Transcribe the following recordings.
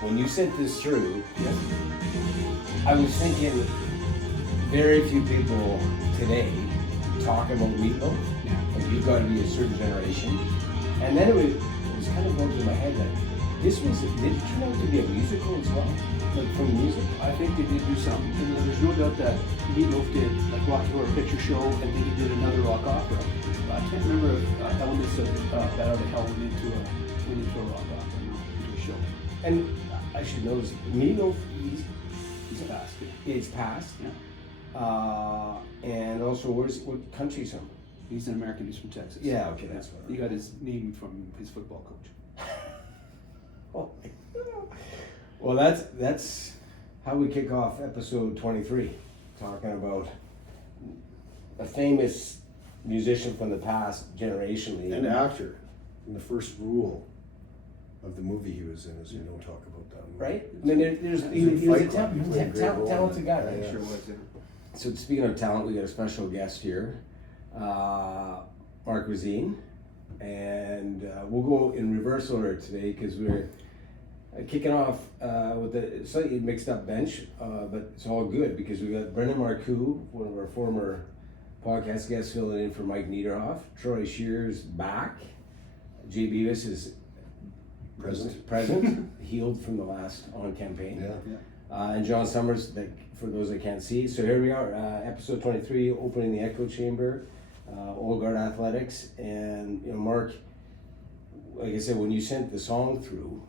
when you sent this through, I was thinking very few people today talk about Meatloaf, and you've got to be a certain generation. And then it was kind of going through my head that did it turn out to be a musical as well? Like from the music? I think they did do something. And there's no doubt that Meatloaf did like Rocky Horror Picture Show, and then he did another rock opera. I can't remember if elements of Bat Out of Hell went into a rock opera, into a show. And I should know this, Meatloaf, He's passed. it's past. Yeah. And also, what country is he from? He's an American. He's from Texas. Yeah, okay, that's what. He got his name from his football coach. Oh. Well, that's how we kick off episode 23, talking about a famous musician from the past, generationally. An actor. And the first rule of the movie he was in is you don't talk about that movie. Right? I mean, he was a talented guy, right? Yeah. Sure was. Yeah. So speaking of talent, we got a special guest here, Mark Rosin, and we'll go in reverse order today because we're kicking off with a slightly mixed up bench, but it's all good because we got Brennan Marcoux, one of our former podcast guests, filling in for Mike Nederhoff. Troy Scheer's back. Jay Beavis is present, healed from the last on campaign. Yeah. And Jon Somers, for those that can't see. So here we are, episode 23, opening the Echo Chamber, Old Guard Athletics. And Mark, like I said, when you sent the song through,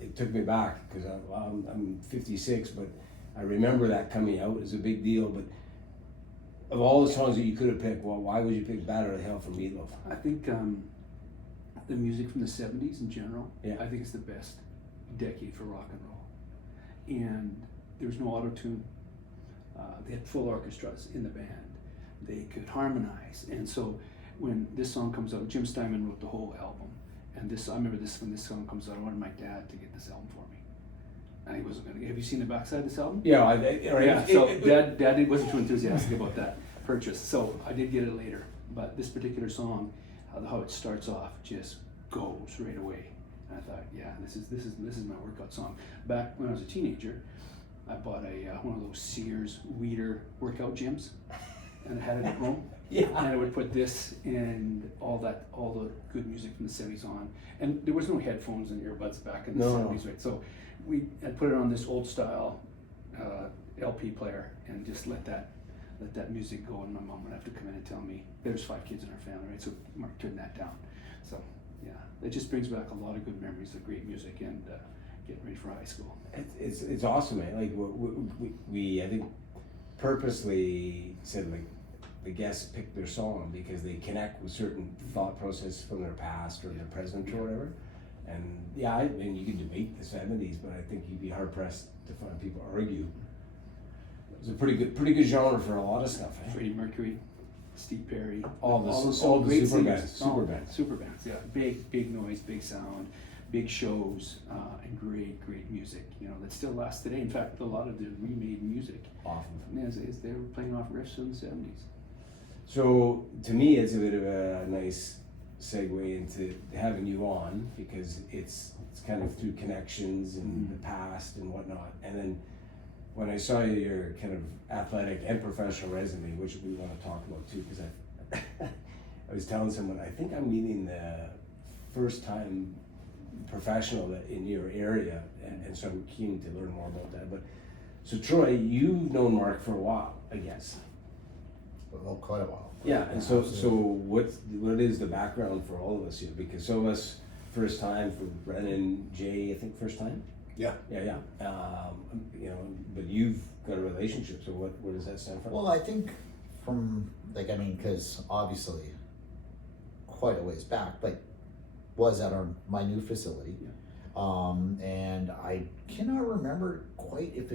it took me back because I'm 56, but I remember that coming out. It was a big deal. But of all the songs that you could have picked, well, why would you pick Bat Out of Hell from Meatloaf? I think the music from the 70s in general, I think it's the best decade for rock and roll. And there was no auto-tune. They had full orchestras in the band. They could harmonize. And so when this song comes out, Jim Steinman wrote the whole album. And I remember when this song comes out, I wanted my dad to get this album for me. And he wasn't going to. Have you seen the backside of this album? Yeah, Dad wasn't too enthusiastic about that purchase. So I did get it later. But this particular song, how it starts off, just goes right away. And I thought, yeah, this is my workout song. Back when I was a teenager, I bought one of those Sears Weeder workout gyms, and I had it at home. Yeah. And I would put this and all the good music from the 70s on. And there was no headphones and earbuds back in the 70s, right? So I put it on this old style LP player and just let that music go. And my mom would have to come in and tell me there's 5 kids in our family, right? So Mark turned that down. So yeah, it just brings back a lot of good memories of great music and getting ready for high school. It's awesome, man. Like we I think purposely said like the guests pick their song because they connect with certain thought process from their past or their present or whatever. And yeah, I mean you can debate the 70s, but I think you'd be hard pressed to find people argue. It was a pretty good genre for a lot of stuff. Eh? Freddie Mercury, Steve Perry, all the great super singers, bands. Super bands, yeah. Big noise, big sound, big shows, and great music. That still lasts today. In fact, a lot of the remade music, they were playing off riffs from the 70s. So to me, it's a bit of a nice segue into having you on because it's kind of through connections in the past and whatnot. And then when I saw your kind of athletic and professional resume, which we want to talk about too, because I was telling someone I think I'm meeting the first time professional that in your area, and so I'm keen to learn more about that. But so Troy, you've known Mark for a while, I guess. Well, quite a while. Yeah, and so what is the background for all of us here? Because some of us first time, for Brennan, Jay, I think first time. Yeah. But you've got a relationship. So what does that stand for? Well, I think because obviously quite a ways back, but was at my new facility. Yeah. And I cannot remember quite if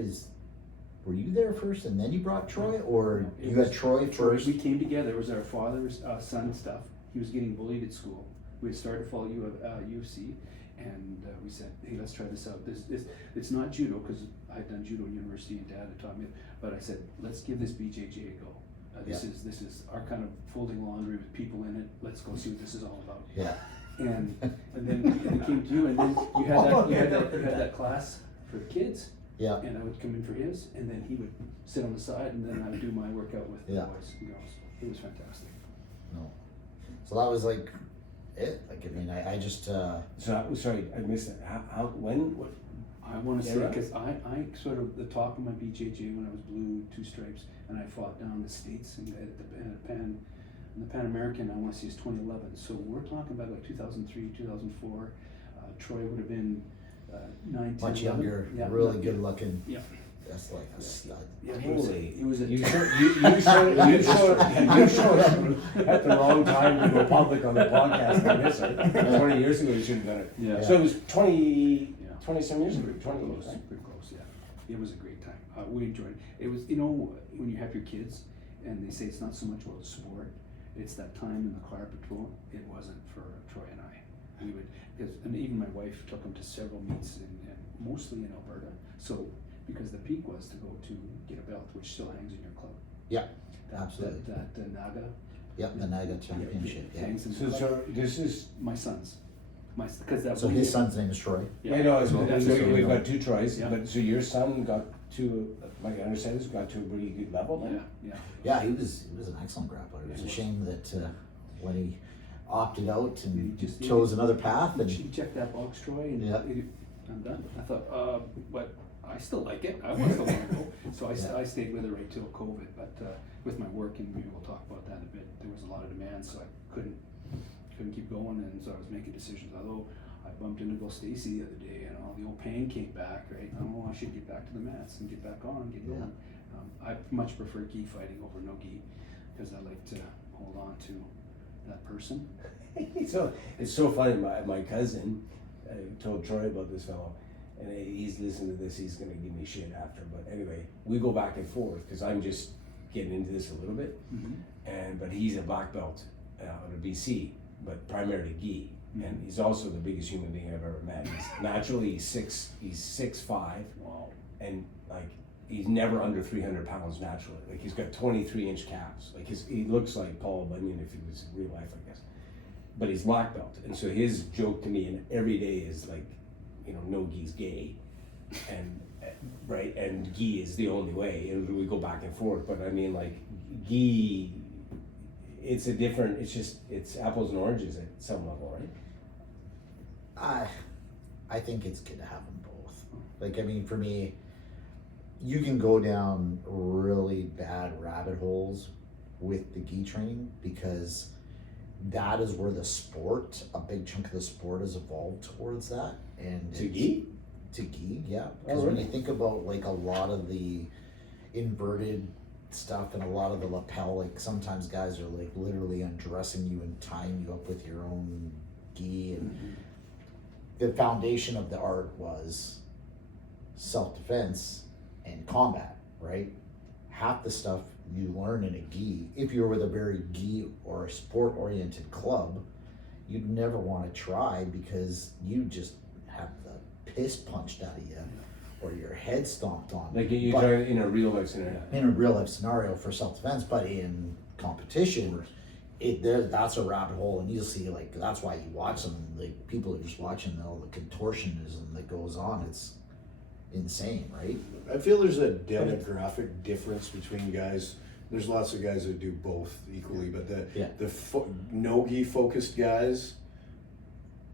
were you there first and then you brought Troy, or you got Troy first? We came together. It was our father's son stuff. He was getting bullied at school. We had started to follow UFC, and we said, hey, let's try this out. It's not judo, because I'd done judo in university and Dad had taught me, but I said, let's give this BJJ a go. This is our kind of folding laundry with people in it. Let's go see what this is all about. Yeah. And then came to you, and then you had that class for kids. Yeah. And I would come in for his, and then he would sit on the side, and then I would do my workout with the boys and girls. It was fantastic. No. So that was like it. Like, I mean, I just. So, sorry, I missed it. How when, what? I want to say, Era? because I sort of, the top of my BJJ when I was blue, 2 stripes, and I fought down in the States and at the Pan American, I want to say it's 2011. So we're talking about like 2003, 2004. Troy would have been 9, 10, Much 11. younger, Yeah, really yeah, good looking. Yeah. That's like a stud. Yeah, Holy. he was a You showed up at the wrong time to go public on the podcast. I miss it. 20 years ago, you should have done it. Yeah. So it was 20 some years ago. 20 Pretty years, close, right? pretty close, yeah. It was a great time. We enjoyed it. It was, you know, when you have your kids and they say it's not so much about the sport, it's that time in the car patrol. It wasn't for Troy and I. We would, and even my wife took him to several meets, mostly in Alberta. So, because the peak was to go to get a belt, which still hangs in your club. Yeah, absolutely. That Naga. Yep, the Naga Championship. Yeah. Hangs in the club. So this is. My sons. Because that. So his son's name is Troy. Yeah, no, That's we've got 2 Troys, Yeah. but so your son got to, like I understand, has got to a pretty good level then? Yeah. Yeah, he was an excellent grappler. It was a shame that when he opted out and He just- chose another path, and He checked that box, Troy, and Yeah. I'm done. I thought, but I still like it. I still want to go. So Yeah. I stayed with it right till COVID. But with my work, and maybe we'll talk about that in a bit, there was a lot of demand, so I couldn't keep going, and so I was making decisions. Although I bumped into Bill Stacy the other day, and all the old pain came back. Right? I should get back to the mats and get back on, get going. I much prefer gi fighting over no gi because I like to hold on to that person. So it's so funny. My cousin told Troy about this fellow, and he's listening to this. He's gonna give me shit after, but anyway, we go back and forth because I'm just getting into this a little bit, but he's a black belt out of BC, but primarily gi, and he's also the biggest human being I've ever met. He's naturally he's 6'5", Wow. and like he's never under 300 pounds naturally. Like he's got 23-inch calves. Like he looks like Paul Bunyan if he was in real life, I guess. But he's black belt, and so his joke to me and every day is like, you know, no gi's gay, and right, and gi is the only way, and we go back and forth. But I mean, like gi, it's apples and oranges at some level, right? I think it's good to have them both. Like, I mean, for me, you can go down really bad rabbit holes with the gi training because that is where a big chunk of the sport has evolved towards that. And To gi? To gi, yeah. Because Oh, when really? you think about like a lot of the inverted stuff and a lot of the lapel, like sometimes guys are like literally undressing you and tying you up with your own gi, and the foundation of the art was self-defense and combat, right? Half the stuff you learn in a gi, if you're with a very gi or a sport-oriented club, you'd never want to try because you just have the piss punched out of you or your head stomped on. Like you But- try in a real life scenario. in a real life scenario for self-defense, but in competition, that's a rabbit hole, and you'll see like that's why you watch them. Like people are just watching all the contortionism that goes on. It's insane, right? I feel there's a demographic difference between guys. There's lots of guys that do both equally, but the no-gi focused guys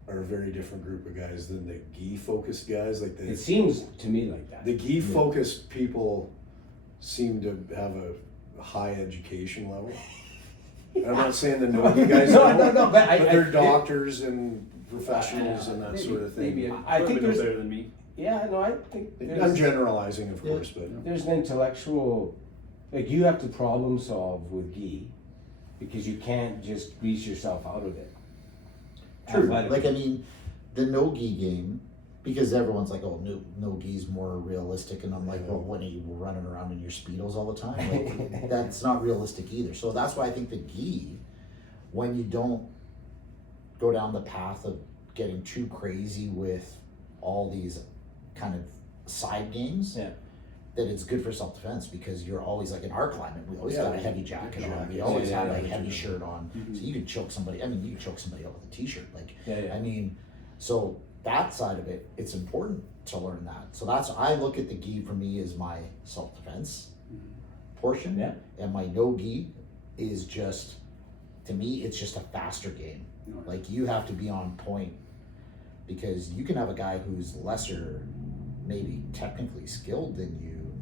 are a very different group of guys than the gi focused guys. Like It seems to me like that. the gi focused people seem to have a high education level. I'm not saying the no-gi guys don't, no, but they're doctors and professionals and that sort of thing. Maybe I think there's- better than me. Yeah, no, I think I'm generalizing, of course, but there's an intellectual, like you have to problem solve with gi because you can't just grease yourself out of it. True. Athletically. Like I mean, the no-gi game, because everyone's like, oh, no-gi's more realistic, and I'm like, well, when are you running around in your Speedos all the time? Like, that's not realistic either. So that's why I think the gi, when you don't go down the path of getting too crazy with all these kind of side games, Yeah. that it's good for self-defense because you're always like in our climate, we always Yeah. got a heavy jacket on, we Yeah, always yeah, have a yeah. heavy shirt on, so you could choke somebody. I mean, you could choke somebody out with a t-shirt, like. Yeah, yeah. I mean, so that side of it, it's important to learn that. So that's, I look at the gi for me as my self-defense portion. Yeah. And my no gi is just, to me, it's just a faster game. Like, you have to be on point, because you can have a guy who's lesser, maybe technically skilled than you,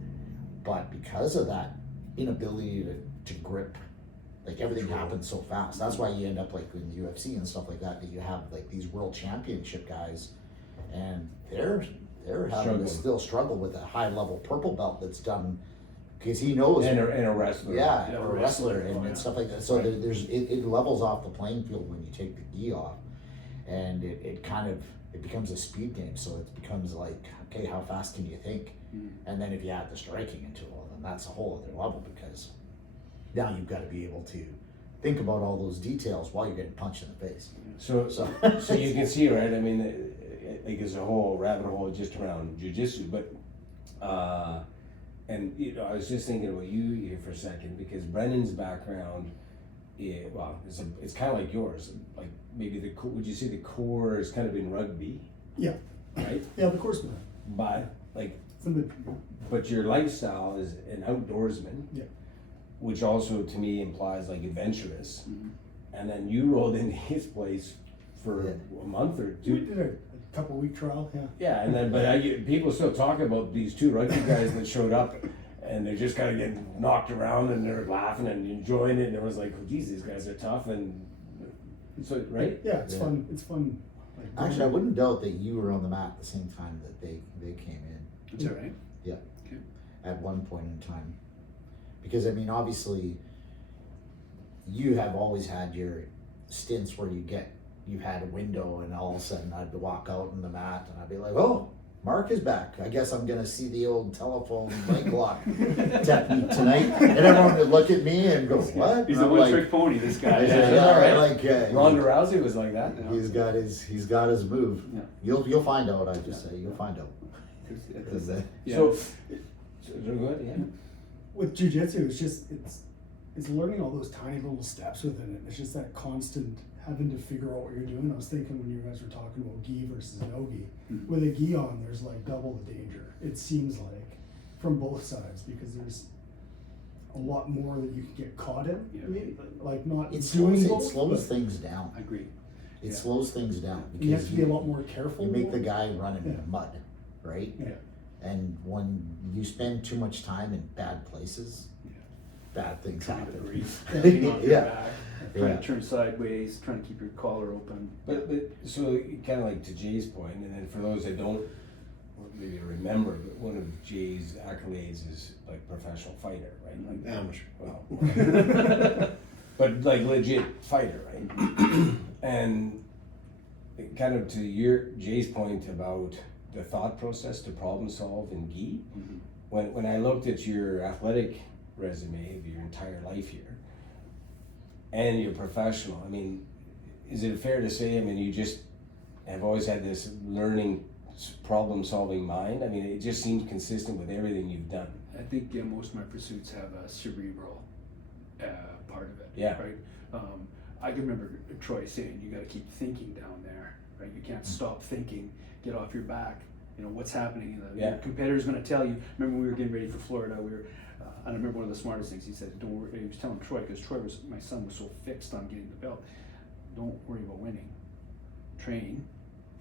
but because of that inability to grip, like, everything happens so fast. That's why you end up like in UFC and stuff like that, that you have like these world championship guys, and they're having to still struggle with a high level purple belt that's done, because he knows, and a wrestler. yeah, or a wrestler and stuff like that. So there's it levels off the playing field when you take the gi off, and it kind of, it becomes a speed game. So it becomes like, okay, how fast can you think? And then if you add the striking into it, well, then that's a whole other level, because now you've got to be able to think about all those details while you're getting punched in the face. So you can see, right? I mean, like, there's a whole rabbit hole just around jiu-jitsu, but and you know, I was just thinking about you here for a second, because Brennan's background, it's kind of like yours. Like, maybe would you say the core is kind of in rugby? Yeah. Right. Yeah, of course not. But like, From the, but your lifestyle is an outdoorsman. Yeah. Which also to me implies like adventurous. And then you rolled into his place for a month or we two. did a couple week trial, yeah. Yeah, and then people still talk about these two rugby guys that showed up, and they're just kind of getting knocked around, and they're laughing and enjoying it, and it was like, oh, geez, these guys are tough, and so right. Yeah, it's fun. It's fun. Like, Actually, I wouldn't doubt that you were on the mat at the same time that they came in. Is that right? Yeah. Okay. At one point in time. Because, I mean, obviously, you have always had your stints where you've had a window, and all of a sudden I'd walk out on the mat and I'd be like, oh, Mark is back. I guess I'm going to see the old telephone mic lock technique tonight. And everyone would look at me and go, what? He's and a I'm one-trick pony, this guy. Ronda Rousey was like that. He's got his move. Yeah. You'll find out, I just say. You'll find out. Yeah. So go ahead, yeah. with jiu-jitsu, it's learning all those tiny little steps within it. It's just that constant having to figure out what you're doing. I was thinking when you guys were talking about gi versus no gi, with a gi on, there's like double the danger, it seems like, from both sides, because there's a lot more that you can get caught in. Yeah. Like not It doing slows both, but things down. I agree. It slows things down. Because you have to be a lot more careful. You make the guy running in the mud, right? Yeah. And when you spend too much time in bad places, bad things happen. Yeah. Trying Yeah. to turn sideways, trying to keep your collar open. But so kind of like to Jay's point, and then for those that don't maybe remember, but one of Jay's accolades is like professional fighter, right? Like Amateur. Well, but like legit fighter, right? And kind of to Jay's point about the thought process to problem solve in gi. When I looked at your athletic resume of your entire life here, and your professional, I mean, is it fair to say, I mean, you just have always had this learning, problem-solving mind? I mean, it just seems consistent with everything you've done. I think most of my pursuits have a cerebral part of it. Yeah. Right. I can remember Troy saying, "You got to keep thinking down there, right? You can't stop thinking. Get off your back. You know what's happening. The competitor's going to tell you." Remember, we were getting ready for Florida. We were. I remember one of the smartest things he said. Don't worry. He was telling Troy, because my son was so fixed on getting the belt. Don't worry about winning. Train.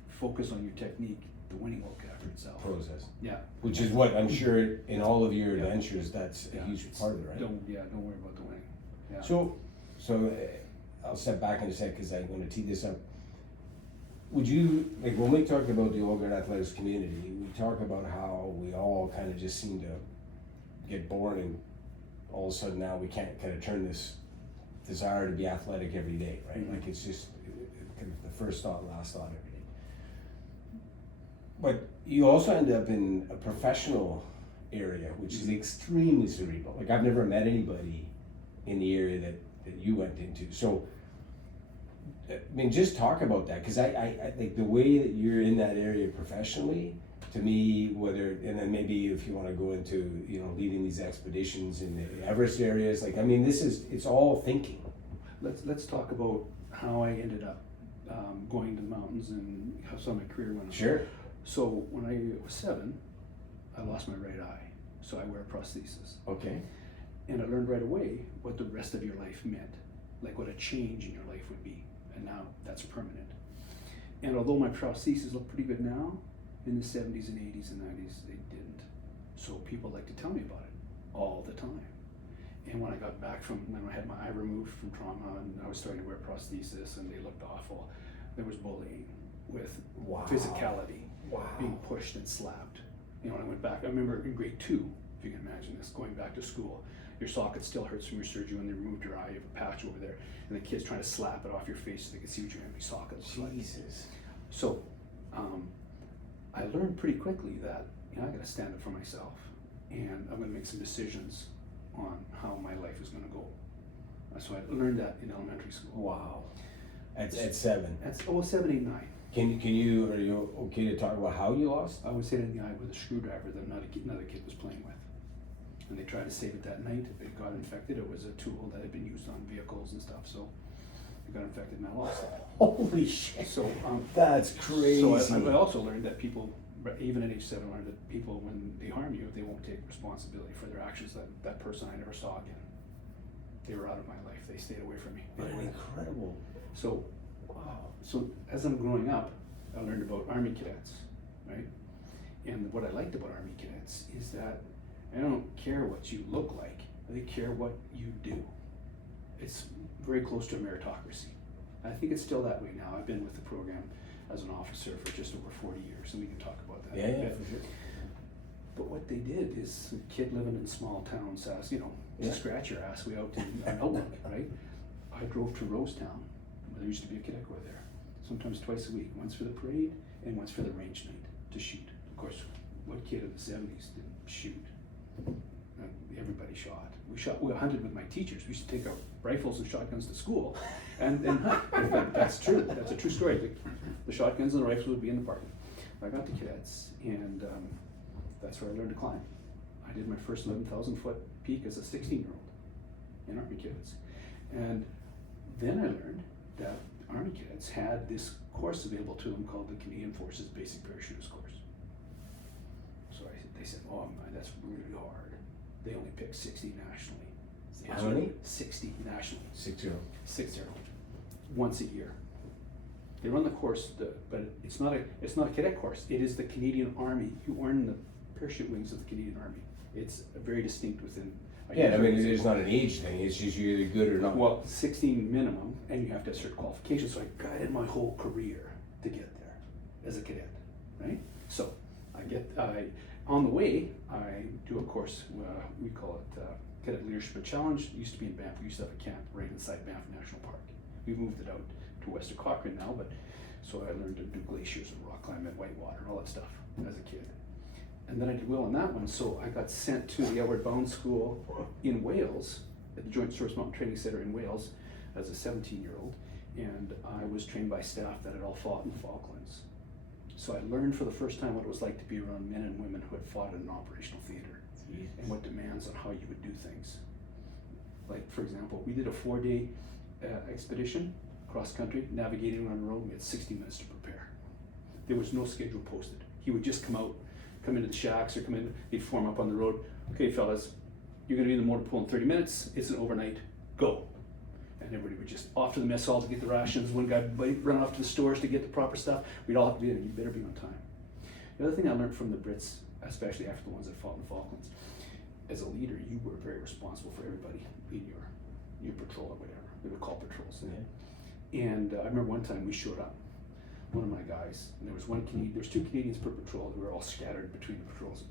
Focus on your technique. The winning will capture itself. Process. Yeah. Which is what I'm sure in all of your adventures, that's a huge part of it, right? Don't worry about the winning. Yeah. So I'll step back in a sec because I want to tee this up. Would you, like when we talk about the OGA Athletics community, we talk about how we all kind of just seem to get bored, and all of a sudden now we can't kind of turn this desire to be athletic every day, right? Like it's just kind of the first thought, last thought every day. But you also end up in a professional area, which is extremely cerebral. Like I've never met anybody in the area that you went into. So, I mean, just talk about that, because I think the way that you're in that area professionally, to me, and then maybe if you want to go into, leading these expeditions in the Everest areas, like, I mean, it's all thinking. Let's talk about how I ended up going to the mountains and how some of my career went on. Sure. So when I was 7, I lost my right eye, so I wear a prosthesis. Okay. And I learned right away what the rest of your life meant, like what a change in your life would be, and now that's permanent. And although my prosthesis look pretty good now, in the 70s and 80s and 90s, they didn't. So people like to tell me about it all the time. And when I got back from, when I had my eye removed from trauma and I was starting to wear prosthesis and they looked awful, there was bullying with physicality, being pushed and slapped. You know, when I went back, I remember in grade 2, if you can imagine this, going back to school, your socket still hurts from your surgery when they removed your eye, you have a patch over there, and the kid's trying to slap it off your face so they can see what your empty socket looks like. Jesus. So, I learned pretty quickly that, you know, I gotta stand up for myself, and I'm gonna make some decisions on how my life is gonna go. So I learned that in elementary school. Wow. At 7. That's 7, 8, 9. Are you okay to talk about how you lost? I was hit in the eye with a screwdriver that another kid was playing with. And they tried to save it that night. It got infected. It was a tool that had been used on vehicles and stuff, so it got infected and I lost it. Holy shit. So That's crazy. So I also learned that people, even at age 7, learned that people, when they harm you, they won't take responsibility for their actions. That person I never saw again. They were out of my life. They stayed away from me. What an incredible. So, so as I'm growing up, I learned about Army cadets, right? And what I liked about Army cadets is that I don't care what you look like, they care what you do. It's very close to a meritocracy. I think it's still that way now. I've been with the program as an officer for just over 40 years, and we can talk about that. Yeah, for sure. But what they did is a kid living in small town, you know, Yeah. scratch your ass way out in Outlook, right? I drove to Rosetown. There used to be a cadet corps there, sometimes twice a week, once for the parade and once for the range night to shoot. Of course, what kid of the 70s didn't shoot? Everybody shot. We hunted with my teachers. We used to take our rifles and shotguns to school and hunt. In fact, that's true. That's a true story. The shotguns and the rifles would be in the park. I got to cadets, and that's where I learned to climb. I did my first 11,000-foot peak as a 16-year-old in Army cadets. And then I learned that Army cadets had this course available to them called the Canadian Forces Basic Parachutist Course. So they said, oh my, that's really hard. They only picked 60 nationally. How many? 60 nationally. 6-0. 6-0. Once a year. They run the course, but it's not a cadet course. It is the Canadian Army. You earn the parachute wings of the Canadian Army. It's very distinct within. Yeah, I mean, it's not an age thing. It's just you're either good or not. Well, 16 minimum, and you have to have certain qualifications. So I guided my whole career to get there as a cadet, right? So on the way, I do a course. We call it Cadet Leadership Challenge. It used to be in Banff. We used to have a camp right inside Banff National Park. We've moved it out to Western Cochrane now, but so I learned to do glaciers and rock climbing, whitewater, and all that stuff as a kid. And then I did well on that one, so I got sent to the Outward Bound School in Wales, at the Joint Service Mountain Training Center in Wales, as a 17-year-old, and I was trained by staff that had all fought in the Falklands. So I learned for the first time what it was like to be around men and women who had fought in an operational theater, and what demands on how you would do things. Like, for example, we did a 4-day expedition, cross-country, navigating on the road. We had 60 minutes to prepare. There was no schedule posted. He would just come into the shacks or come in, he'd form up on the road. Okay, fellas, you're gonna be in the motor pool in 30 minutes. It's an overnight, go. And everybody would just off to the mess hall to get the rations. One guy would run off to the stores to get the proper stuff. We'd all have to be there. You better be on time. The other thing I learned from the Brits, especially after the ones that fought in the Falklands, as a leader, you were very responsible for everybody in your patrol or whatever. They would call patrols. Yeah. And I remember one time we showed up, one of my guys, and there was 2 Canadians per patrol. We were all scattered between the patrols.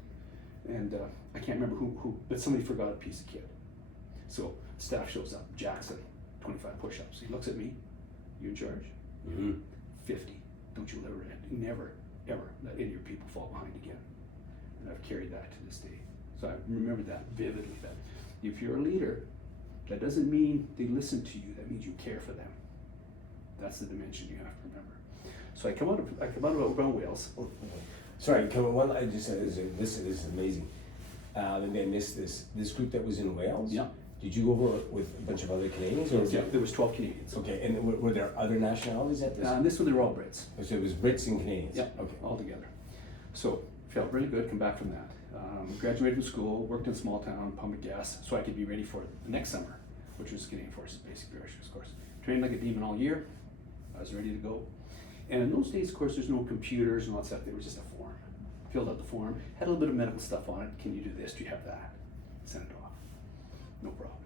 And I can't remember who, but somebody forgot a piece of kit. So staff shows up, Jackson, 25 push-ups. He looks at me, you in charge? Mm-hmm. 50. Don't you never, ever let any of your people fall behind again. And I've carried that to this day. So I remember that vividly, that if you're a leader, that doesn't mean they listen to you, that means you care for them. That's the dimension you have to remember. So I come out of around Wales. Sorry, one. I just said this is amazing. Maybe I missed this. This group that was in Wales. Yeah. Did you go over with a bunch of other Canadians? Or was Yeah, it- there was 12 Canadians. Okay, and were there other nationalities at this? This one, they were all Brits. So it was Brits and Canadians? Yeah, Okay. all together. So felt really good, come back from that. Graduated from school, worked in a small town, pumping gas, so I could be ready for the next summer, which was Canadian Forces Basic Parachutes course. Trained like a demon all year. I was ready to go. And in those days, of course, there's no computers and all that stuff. There was just a form. Filled out the form, had a little bit of medical stuff on it. Can you do this? Do you have that? Send it off. No problem.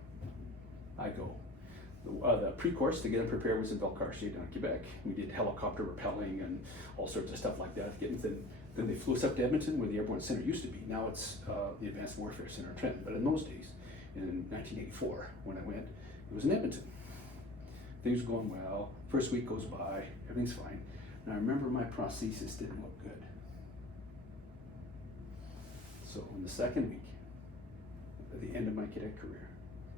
I go. The pre-course to get them prepared was in Valcartier down in Quebec. We did helicopter rappelling and all sorts of stuff like that. Then they flew us up to Edmonton, where the Airborne Center used to be. Now it's the Advanced Warfare Center in Trenton. But in those days, in 1984, when I went, it was in Edmonton. Things were going well. First week goes by, everything's fine. And I remember my prosthesis didn't look good. So in the second week, at the end of my cadet career,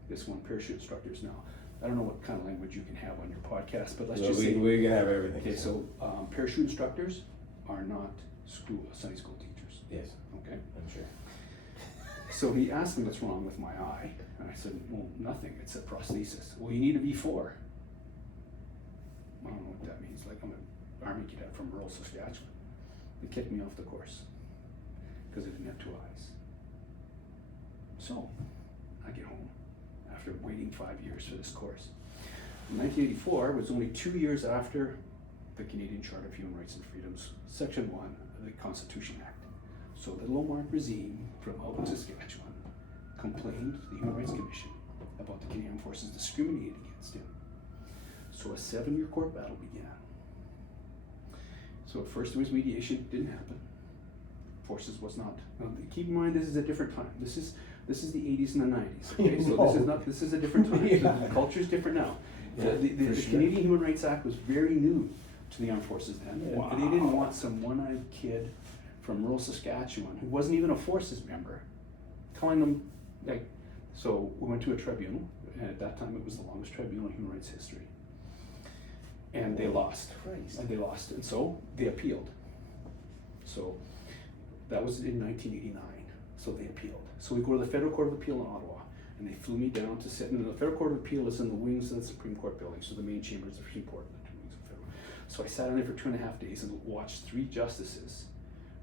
this one parachute instructors now. I don't know what kind of language you can have on your podcast, but let's just say we're gonna have everything. okay. So parachute instructors are not Sunday school teachers. Yes, Okay. I'm sure. So he asked me what's wrong with my eye, and I said, well, nothing. It's a prosthesis. Well, you need a V4. I don't know what that means. Like I'm an Army cadet from rural Saskatchewan. They kicked me off the course because I didn't have two eyes. So I get home after waiting 5 years for this course. In 1984 was only 2 years after the Canadian Charter of Human Rights and Freedoms, Section 1 of the Constitution Act. So little Mark Rosin from Alton, Saskatchewan, complained to the Human Rights Commission about the Canadian Forces discriminating against him. So a 7-year court battle began. So at first there was mediation, didn't happen. Forces was not. Now, keep in mind, this is a different time. This is the 80s and the 90s. Okay, so this is a different time. Yeah. The culture is different now. Yeah, the for sure. Canadian Human Rights Act was very new to the armed forces then. Wow. And they didn't want some one-eyed kid from rural Saskatchewan who wasn't even a forces member calling them like. So we went to a tribunal, and at that time it was the longest tribunal in human rights history. And they lost. Christ. And they lost, and so they appealed. So that was in 1989. So they appealed. So we go to the Federal Court of Appeal in Ottawa, and they flew me down to sit. And the Federal Court of Appeal is in the wings of the Supreme Court building. So the main chamber is the Supreme Court, the two wings of Federal. So I sat in there for 2.5 days and watched 3 justices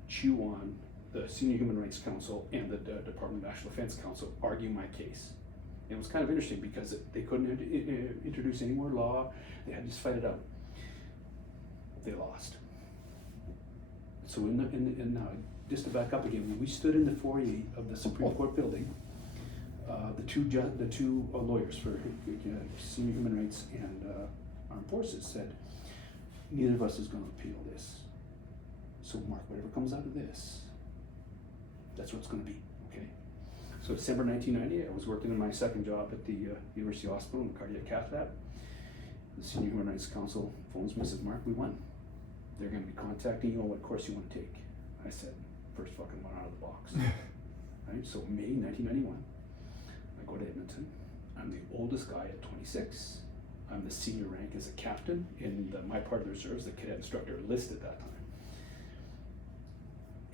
chew on the Senior Human Rights Council and the Department of National Defense Council argue my case. And it was kind of interesting because they couldn't introduce any more law. They had to just fight it out. They lost. So just to back up again, when we stood in the foyer of the Supreme Court building, the two lawyers for Senior Human Rights and Armed Forces said, neither of us is going to appeal this. So Mark, whatever comes out of this, that's what it's going to be, okay? So December 1990, I was working in my second job at the University Hospital in the cardiac cath lab. The Senior Human Rights Council phones me and says, Mark, we won. They're going to be contacting you on what course you want to take. I said, first fucking one out of the box. Right, so May 1991, I go to Edmonton. I'm the oldest guy at 26. I'm the senior rank as a captain in my part of the reserves, the cadet instructor list at that time.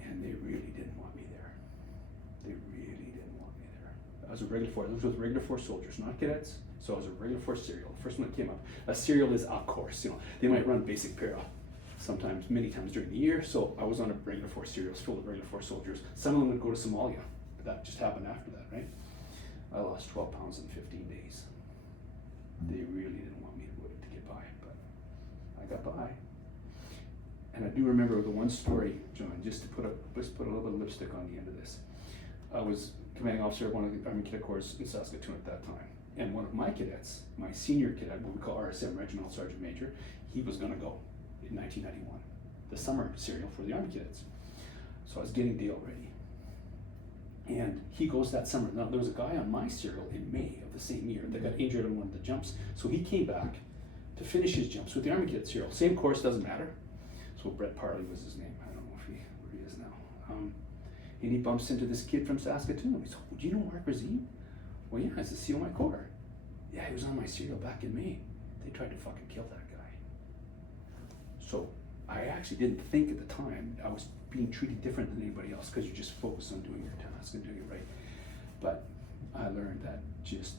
And they really didn't want me there. They really didn't want me there. I was a regular force. I was with regular force soldiers, not cadets. So I was a regular force serial. The first one that came up. A serial is a course. They might run basic para sometimes, many times during the year. So I was on a regular force serial, full of regular force soldiers. Some of them would go to Somalia. But that just happened after that, right? I lost 12 pounds in 15 days. They really didn't want me to get by, but I got by. And I do remember the one story, John, just to put a little bit of lipstick on the end of this. I was commanding officer of one of the Army Cadet Corps in Saskatoon at that time. And one of my cadets, my senior cadet, what we call RSM, Regimental Sergeant Major, he was gonna go in 1991, the summer serial for the Army Cadets. So I was getting Dale ready. And he goes that summer. Now there was a guy on my serial in May of the same year that got injured on one of the jumps. So he came back to finish his jumps with the Army Cadet serial. Same course, doesn't matter. So Brett Parley was his name. I don't know where he is now. And he bumps into this kid from Saskatoon. He's like, do you know Mark Rosin? Well, yeah, he's the SEAL of my corps. Yeah, he was on my serial back in May. They tried to fucking kill that guy. So I actually didn't think at the time I was being treated different than anybody else because you just focus on doing your task and doing it right. But I learned that just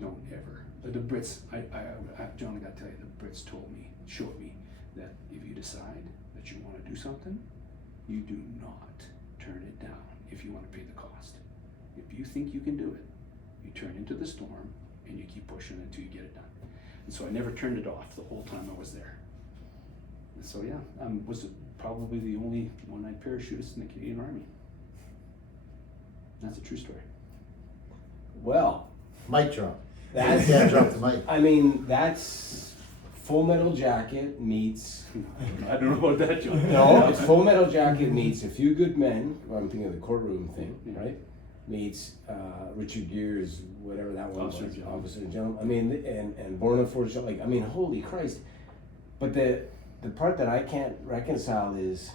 don't ever. The Brits, John, I gotta tell you, the Brits showed me that if you decide that you want to do something, you do not turn it down if you want to pay the cost. If you think you can do it, you turn into the storm and you keep pushing until you get it done. And so I never turned it off the whole time I was there. And so yeah, I was probably the only one-night parachutist in the Canadian Army. That's a true story. Well, Mic drop. That's- Yeah, drop the mic. I mean, that's Full Metal Jacket meets. I don't know about that, John. No, it's Full Metal Jacket meets A Few Good Men. Well, I'm thinking of the courtroom thing, Yeah. right? Meets Richard Gere's whatever that one Officer was, General. Officer General. I mean, and Born on Force. Like, I mean, holy Christ! But the part that I can't reconcile is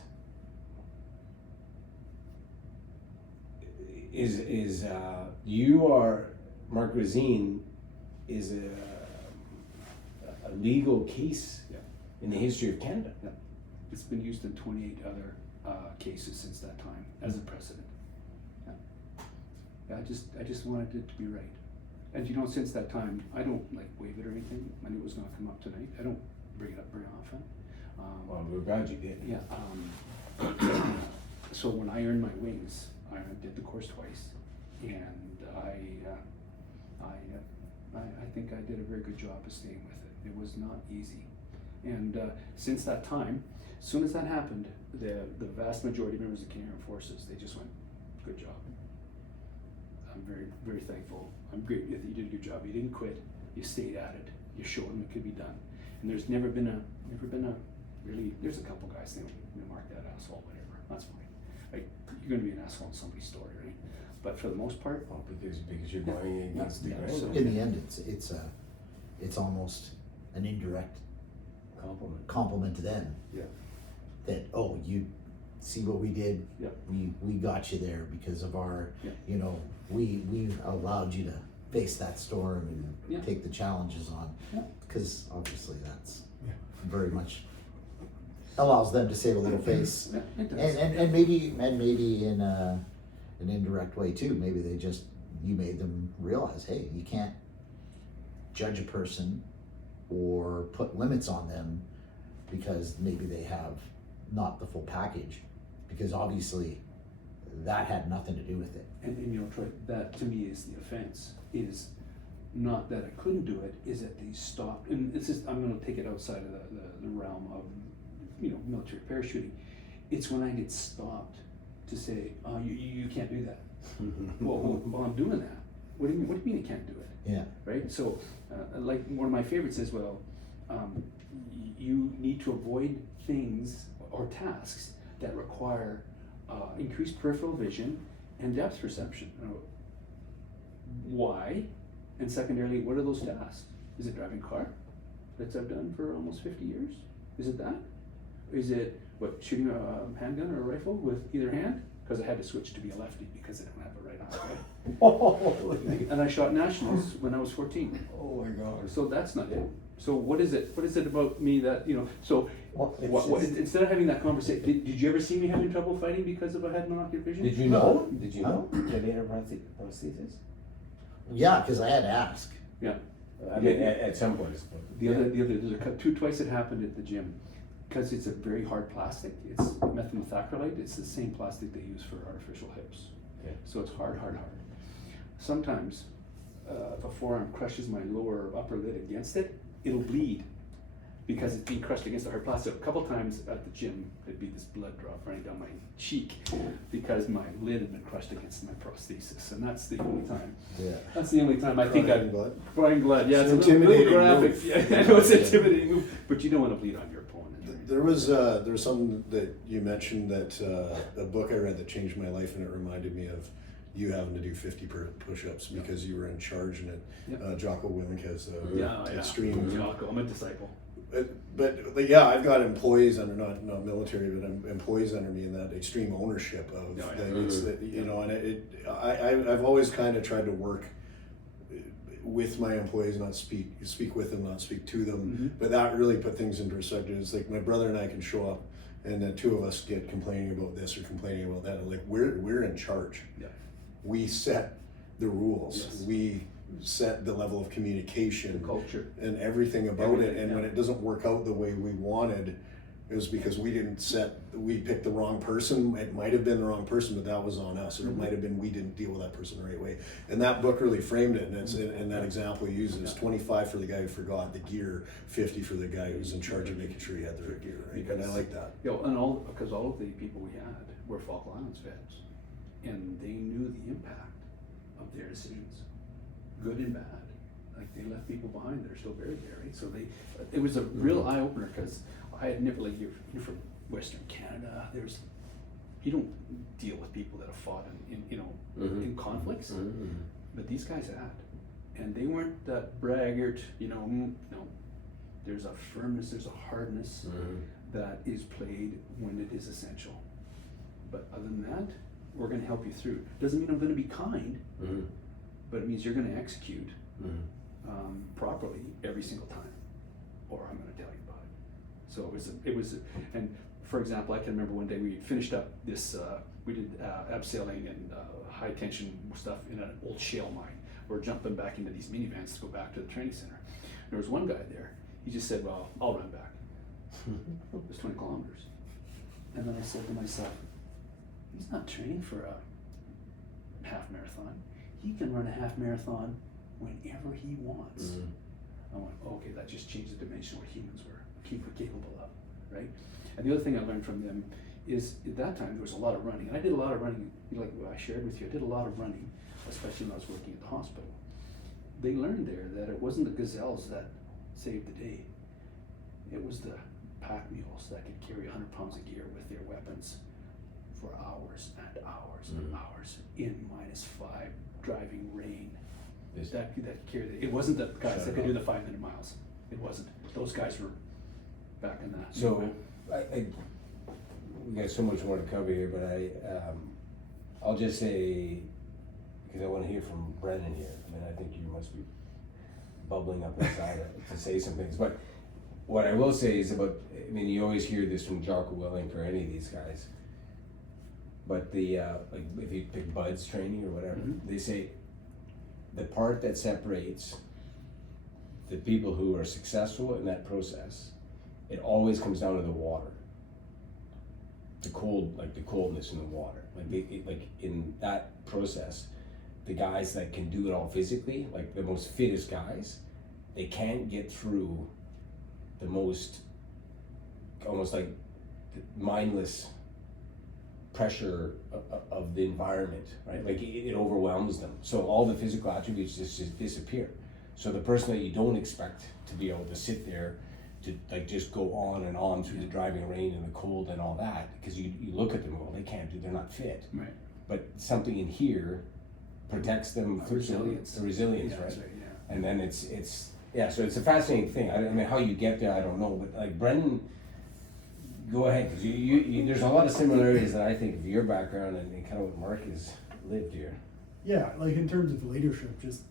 you are Mark Rosin is a legal case Yeah. in the history of Canada. Yeah. It's been used in 28 other cases since that time as a precedent. Yeah. Yeah, I just wanted it to be right. And you know, since that time, I don't like wave it or anything. I knew it was going to come up tonight. I don't bring it up very often. Well, we're glad you did. Yeah. So when I earned my wings, I did the course twice, and I think I did a very good job of staying with it. It was not easy, and since that time, as soon as that happened, the vast majority of members of the Canadian Armed Forces, they just went, "Good job." I'm very, very thankful. I'm great. You did a good job. You didn't quit. You stayed at it. You showed them it could be done. And there's never been a really. There's a couple guys saying, "Mark that asshole," whatever. That's fine. Like, you're going to be an asshole in somebody's story, right? But for the most part, Well, because you're going against the Yeah, grain. so- In the end, it's almost an indirect Compliment. compliment to them. Yeah. That, oh, you see what we did? Yep. We got you there because of our, Yep. you know, we allowed you to face that storm and Yep. take the challenges on. Yep. Because obviously that's Yeah. very much allows them to save a little face. yeah, it does. And maybe in an indirect way too. Maybe you made them realize, hey, you can't judge a person or put limits on them because maybe they have not the full package, because obviously that had nothing to do with it. And you know, Troy, that to me is the offense. Is not that I couldn't do it, is that they stopped. And this is, I'm going to take it outside of the realm of, you know, military parachuting. It's when I get stopped to say, "Oh, you can't do that." well, I'm doing that. What do you mean you can't do it? Yeah. Right? So, like one of my favorites is, well, you need to avoid things or tasks that require increased peripheral vision and depth perception. Why? And secondarily, what are those tasks? Is it driving a car? That I've done for almost 50 years? Is it that? Is it, shooting a handgun or a rifle with either hand? Because I had to switch to be a lefty because I don't have a right arm, right? And I shot nationals when I was 14. Oh my God. So that's not it. So what is it? What is it about me that, you know, so instead of having that conversation, did you ever see me having trouble fighting because of a head monocular vision? Did you know? Did you know? That he had a prosthesis? Yeah, because I had to ask. Yeah. I mean, at some point. The other, there's twice it happened at the gym, because it's a very hard plastic. It's methylmethacrylate. It's the same plastic they use for artificial hips. Okay. So it's hard. Sometimes, if a forearm crushes my lower upper lid against it, it'll bleed because it's being crushed against the hard plastic. A couple times at the gym, there'd be this blood drop running down my cheek because my lid had been crushed against my prosthesis, and that's the only time. Yeah. That's the only time I think Crying blood. crying blood. Yeah, It's it's an a little intimidating graphic. move. Yeah, I know it's an intimidating move, but you don't want to bleed on your opponent. Right? There was something that you mentioned that a book I read that changed my life, and it reminded me of you having to do 50 push-ups because you were in charge, and Yep. Jocko Willink has Yeah. extreme. Jocko, I'm a disciple. But yeah, I've got employees under not military, but employees under me in that extreme ownership of Yeah, yeah. things that, you know, and I've always kind of tried to work with my employees, not speak with them, not speak to them. Mm-hmm. But that really put things in perspective. It's like my brother and I can show up, and the two of us get complaining about this or complaining about that. And like we're in charge. Yeah. We set the rules. Yes. We set the level of communication, The culture. and everything about Everything, it. And when yeah. it doesn't work out the way we wanted, it was because we picked the wrong person. It might have been the wrong person, but that was on us. Or it might have been we didn't deal with that person the right way. And that book really framed it. And it's and that example he uses 25 for the guy who forgot the gear, 50 for the guy who was in charge of making sure he had the right gear. Right? And I like that. And because all of the people we had were Falkland Islands vets, and they knew the impact of their decisions, good and bad. Like they left people behind that are still buried there, right? So it was a real eye opener because I had never, like you're from Western Canada. You don't deal with people that have fought in conflicts, but these guys had, and they weren't that braggart. No. There's a firmness, there's a hardness that is played when it is essential. But other than that, we're going to help you through. Doesn't mean I'm going to be kind, but it means you're going to execute properly every single time, or I'm going to tell you about it. So it was, and for example, I can remember one day we finished up this. We did abseiling and high tension stuff in an old shale mine. We're jumping back into these minivans to go back to the training center. There was one guy there. He just said, "Well, I'll run back." It was 20 kilometers, and then I said to myself, he's not training for a half marathon. He can run a half marathon whenever he wants. I went, okay, that just changed the dimension of what humans were capable of, right? And the other thing I learned from them is at that time there was a lot of running. And I did a lot of running, like what I shared with you. I did a lot of running, especially when I was working at the hospital. They learned there that it wasn't the gazelles that saved the day. It was the pack mules that could carry 100 pounds of gear with their weapons for hours and hours and hours in -5 driving rain. That carried it. It wasn't the guys that could do the 5-minute miles. It wasn't. Those guys were back in that. So we got so much more to cover here, but I'll just say, because I want to hear from Brennan here. I mean, I think you must be bubbling up inside to say some things. But what I will say is about, I mean, you always hear this from Jocko Willink or any of these guys. But like if you pick Bud's training or whatever, they say the part that separates the people who are successful in that process, it always comes down to the water. The coldness in the water. Like in that process, the guys that can do it all physically, like the most fittest guys, they can't get through the most, almost like mindless pressure of the environment, right? Like it overwhelms them. So all the physical attributes just disappear. So the person that you don't expect to be able to sit there to like just go on and on through the driving rain and the cold and all that, because you look at them, well, they can't do, they're not fit. Right. But something in here protects them through Resilience. the resilience, Yeah, right? that's right, yeah. And then it's so it's a fascinating thing. I mean, how you get there, I don't know, but like Brendan, go ahead, because you there's a lot of similarities that I think of your background and kind of what Mark has lived here. Yeah, like in terms of leadership, just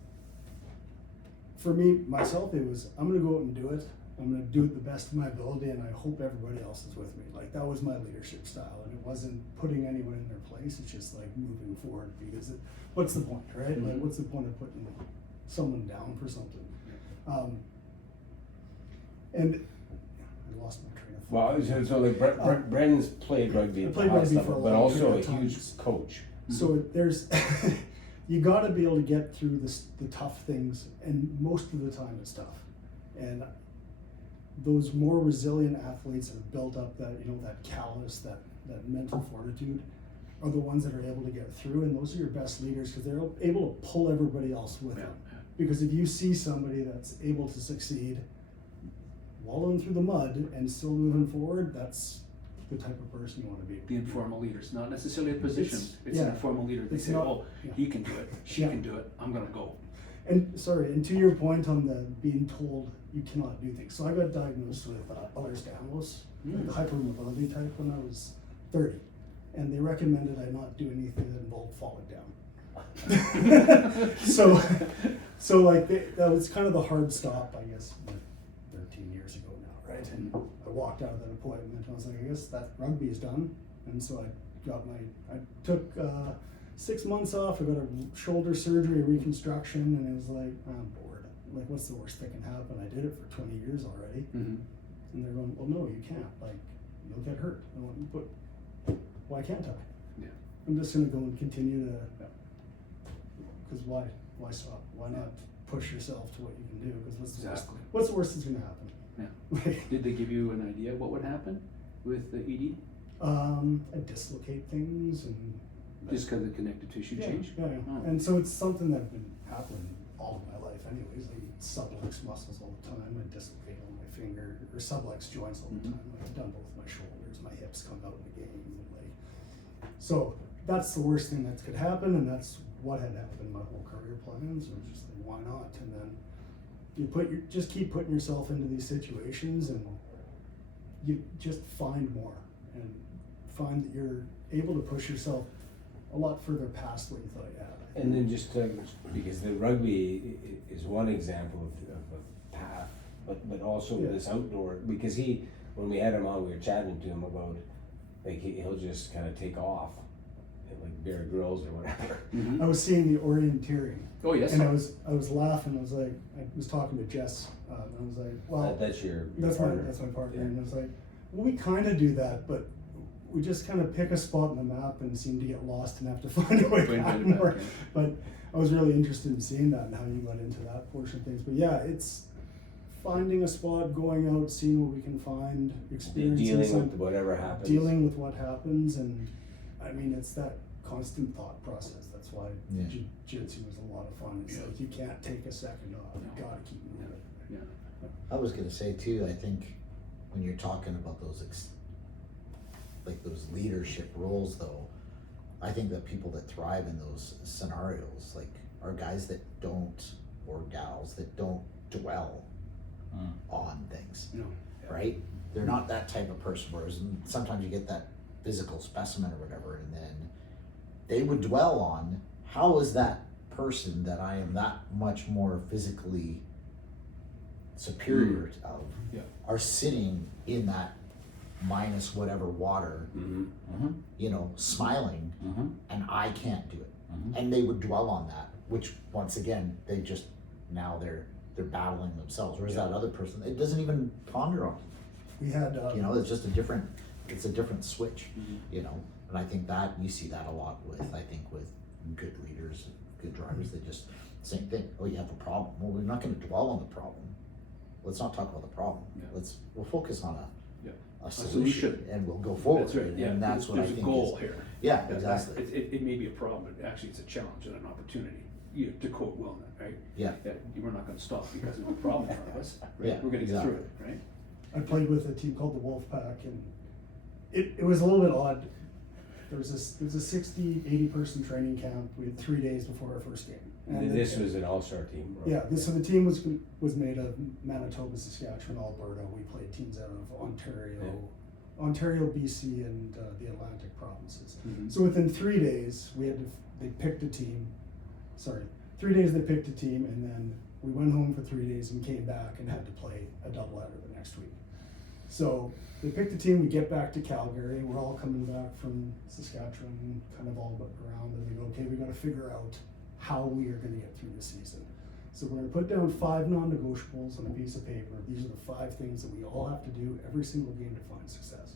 for me, myself, it was, I'm gonna go out and do it. I'm gonna do it the best of my ability, and I hope everybody else is with me. Like that was my leadership style, and it wasn't putting anyone in their place. It's just like moving forward, because what's the point, right? Like what's the point of putting someone down for something? And I lost my train of thought. Well, so like Brendan's played rugby at the highest level, but also a huge coach. So there's, you got to be able to get through the tough things, and most of the time it's tough. And those more resilient athletes that have built up that, that callous, that mental fortitude, are the ones that are able to get through, and those are your best leaders, because they're able to pull everybody else with them. Because if you see somebody that's able to succeed, wallowing through the mud and still moving forward, that's the type of person you want to be. The informal leaders, not necessarily a position. It's yeah. an informal leader. They It's say, not- "Oh, yeah. he can do it. She Yeah. can do it. I'm gonna go." And to your point on the being told you cannot do things. So I got diagnosed with Ehlers-Danlos, the hypermobility type, when I was 30, and they recommended I not do anything that involved falling down. so like that was kind of the hard stop, I guess, like 13 years ago now, right? And I walked out of that appointment and I was like, I guess that rugby is done. And so I took 6 months off, I got a shoulder surgery, reconstruction, and it was like, I'm bored. Like, what's the worst that can happen? I did it for 20 years already. Mm-hmm. And they're going, well, no, you can't. Like, you'll get hurt. I went, but why can't I? Yeah. I'm just gonna go and continue to, because why stop? Why not push yourself to what you can do? Because what's the worst that's gonna happen? Yeah. Did they give you an idea what would happen with the ED? I dislocate things and Just because of connective tissue change? Yeah. Oh. And so it's something that's been happening all of my life anyways. I eat sublux muscles all the time. I dislocate on my finger, or sublux joints all the time. Like, I've done both my shoulders, my hips come out in the game. And like, so that's the worst thing that could happen, and that's what had happened my whole career plans. So it's just like, why not? And then you just keep putting yourself into these situations, and you just find more and find that you're able to push yourself a lot further past what you thought you had. And then just because the rugby is one example of a path, but also this outdoor, because when we had him on, we were chatting to him about, like, he'll just kind of take off, like Bear Grylls or whatever. Mm-hmm. I was seeing the orienteering. Oh, yes. And I was laughing. I was like, I was talking to Jess, and I was like, well, That's your that's partner. my partner. Yeah. And I was like, well, we kind of do that, but we just kind of pick a spot on the map and seem to get lost and have to find a way back more. Yeah. But I was really interested in seeing that and how you got into that portion of things. But yeah, it's finding a spot, going out, seeing what we can find, experiencing Dealing with whatever happens. dealing with what happens, and I mean, it's that constant thought process. That's why jiu-jitsu was a lot of fun. It's like, you can't take a second off. You gotta keep moving. Yeah. I was gonna say too, I think when you're talking about those like those leadership roles though, I think that people that thrive in those scenarios, like, are guys that don't, or gals that don't dwell on things, No. right? They're not that type of person, whereas sometimes you get that physical specimen or whatever, and then they would dwell on, how is that person that I am that much more physically superior of, are sitting in that minus whatever water, you know, smiling, and I can't do it. And they would dwell on that, which once again, they just, now they're battling themselves. Whereas that other person, it doesn't even ponder on it. We had, You know, it's just a different switch, you know, and I think that you see that a lot with good leaders, good drivers. They just, same thing. Oh, you have a problem. Well, we're not going to dwell on the problem. Let's not talk about the problem. We'll focus on a solution, and we'll go forward. That's right. And that's what I think there's a goal here. Yeah, exactly. It may be a problem, but actually it's a challenge and an opportunity. To quote Wilner, right? Yeah. We're not going to stop because there's a problem in front of us. Right? Yeah, We're going to get through it, right? I played with a team called the Wolfpack, and it was a little bit odd. There was a 60, 80 person training camp. We had 3 days before our first game. And this was an all-star team, bro. Yeah, so the team was made of Manitoba, Saskatchewan, Alberta. We played teams out of Ontario, BC, and the Atlantic provinces. So within 3 days, they picked a team. 3 days they picked a team, and then we went home for 3 days and came back and had to play a doubleheader the next week. So they picked a team. We get back to Calgary. We're all coming back from Saskatchewan, kind of all but around, and they go, okay, we got to figure out how we are going to get through the season. So we're going to put down 5 non-negotiables on a piece of paper. These are the 5 things that we all have to do every single game to find success.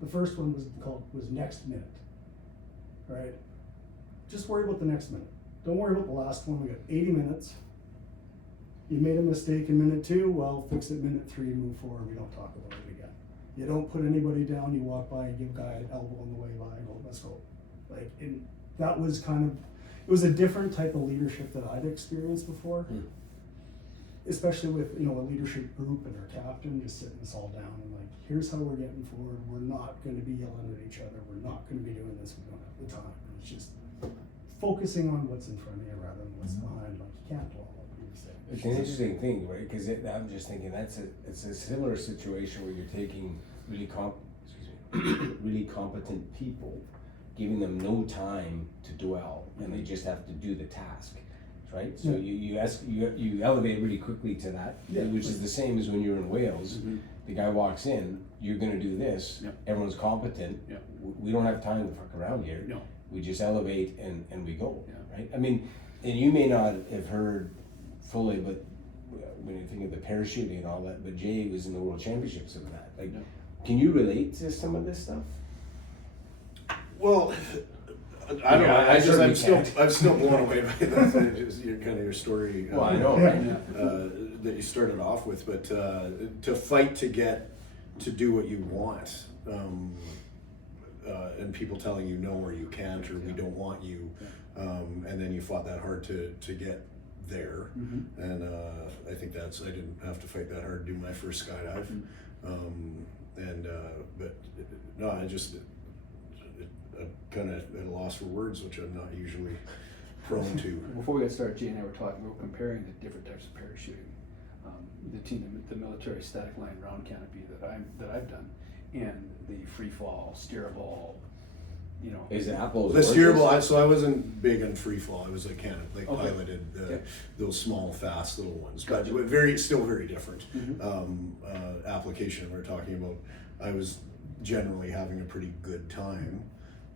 The first one was next minute, right? Just worry about the next minute. Don't worry about the last one. We got 80 minutes. You made a mistake in minute 2, well, fix it minute 3, move forward. We don't talk about it again. You don't put anybody down. You walk by, give a guy an elbow on the way by, go, let's go. Like, that was kind of, it was a different type of leadership that I'd experienced before. Especially with, a leadership group and our captain just sitting us all down and like, here's how we're getting forward. We're not going to be yelling at each other. We're not going to be doing this. We don't have the time. It's just focusing on what's in front of you rather than what's behind. Like, you can't dwell on what you're saying. It's an interesting thing, right? Because I'm just thinking it's a similar situation where you're taking really competent people, giving them no time to dwell, and they just have to do the task, right? So you elevate really quickly to that, which is the same as when you're in Wales. The guy walks in, you're going to do this. Everyone's competent. We don't have time to fuck around here. We just elevate and we go, Yeah. right? I mean, and you may not have heard fully, but when you think of the parachuting and all that, but Jay was in the World Championships of that. Like, Yeah. can you relate to some of this stuff? Well, I don't know. Yeah, I certainly I'm still blown away by that. Just your kind of your story. Well, I know, right? That you started off with, but to fight to get to do what you want, and people telling you no or you can't or we don't want you, and then you fought that hard to get there, and I think I didn't have to fight that hard to do my first skydive, but no, I'm kind of at a loss for words, which I'm not usually prone to. Before we got started, Jay and I were talking, we were comparing the different types of parachuting. The military static line round canopy that I've done, and the free fall, steerable, you know. Is Apple's The steerable, so I wasn't big on free fall. I was a kind of Okay. piloted Okay. those small, fast little ones, Gotcha. but still very different application. We're talking about. I was generally having a pretty good time,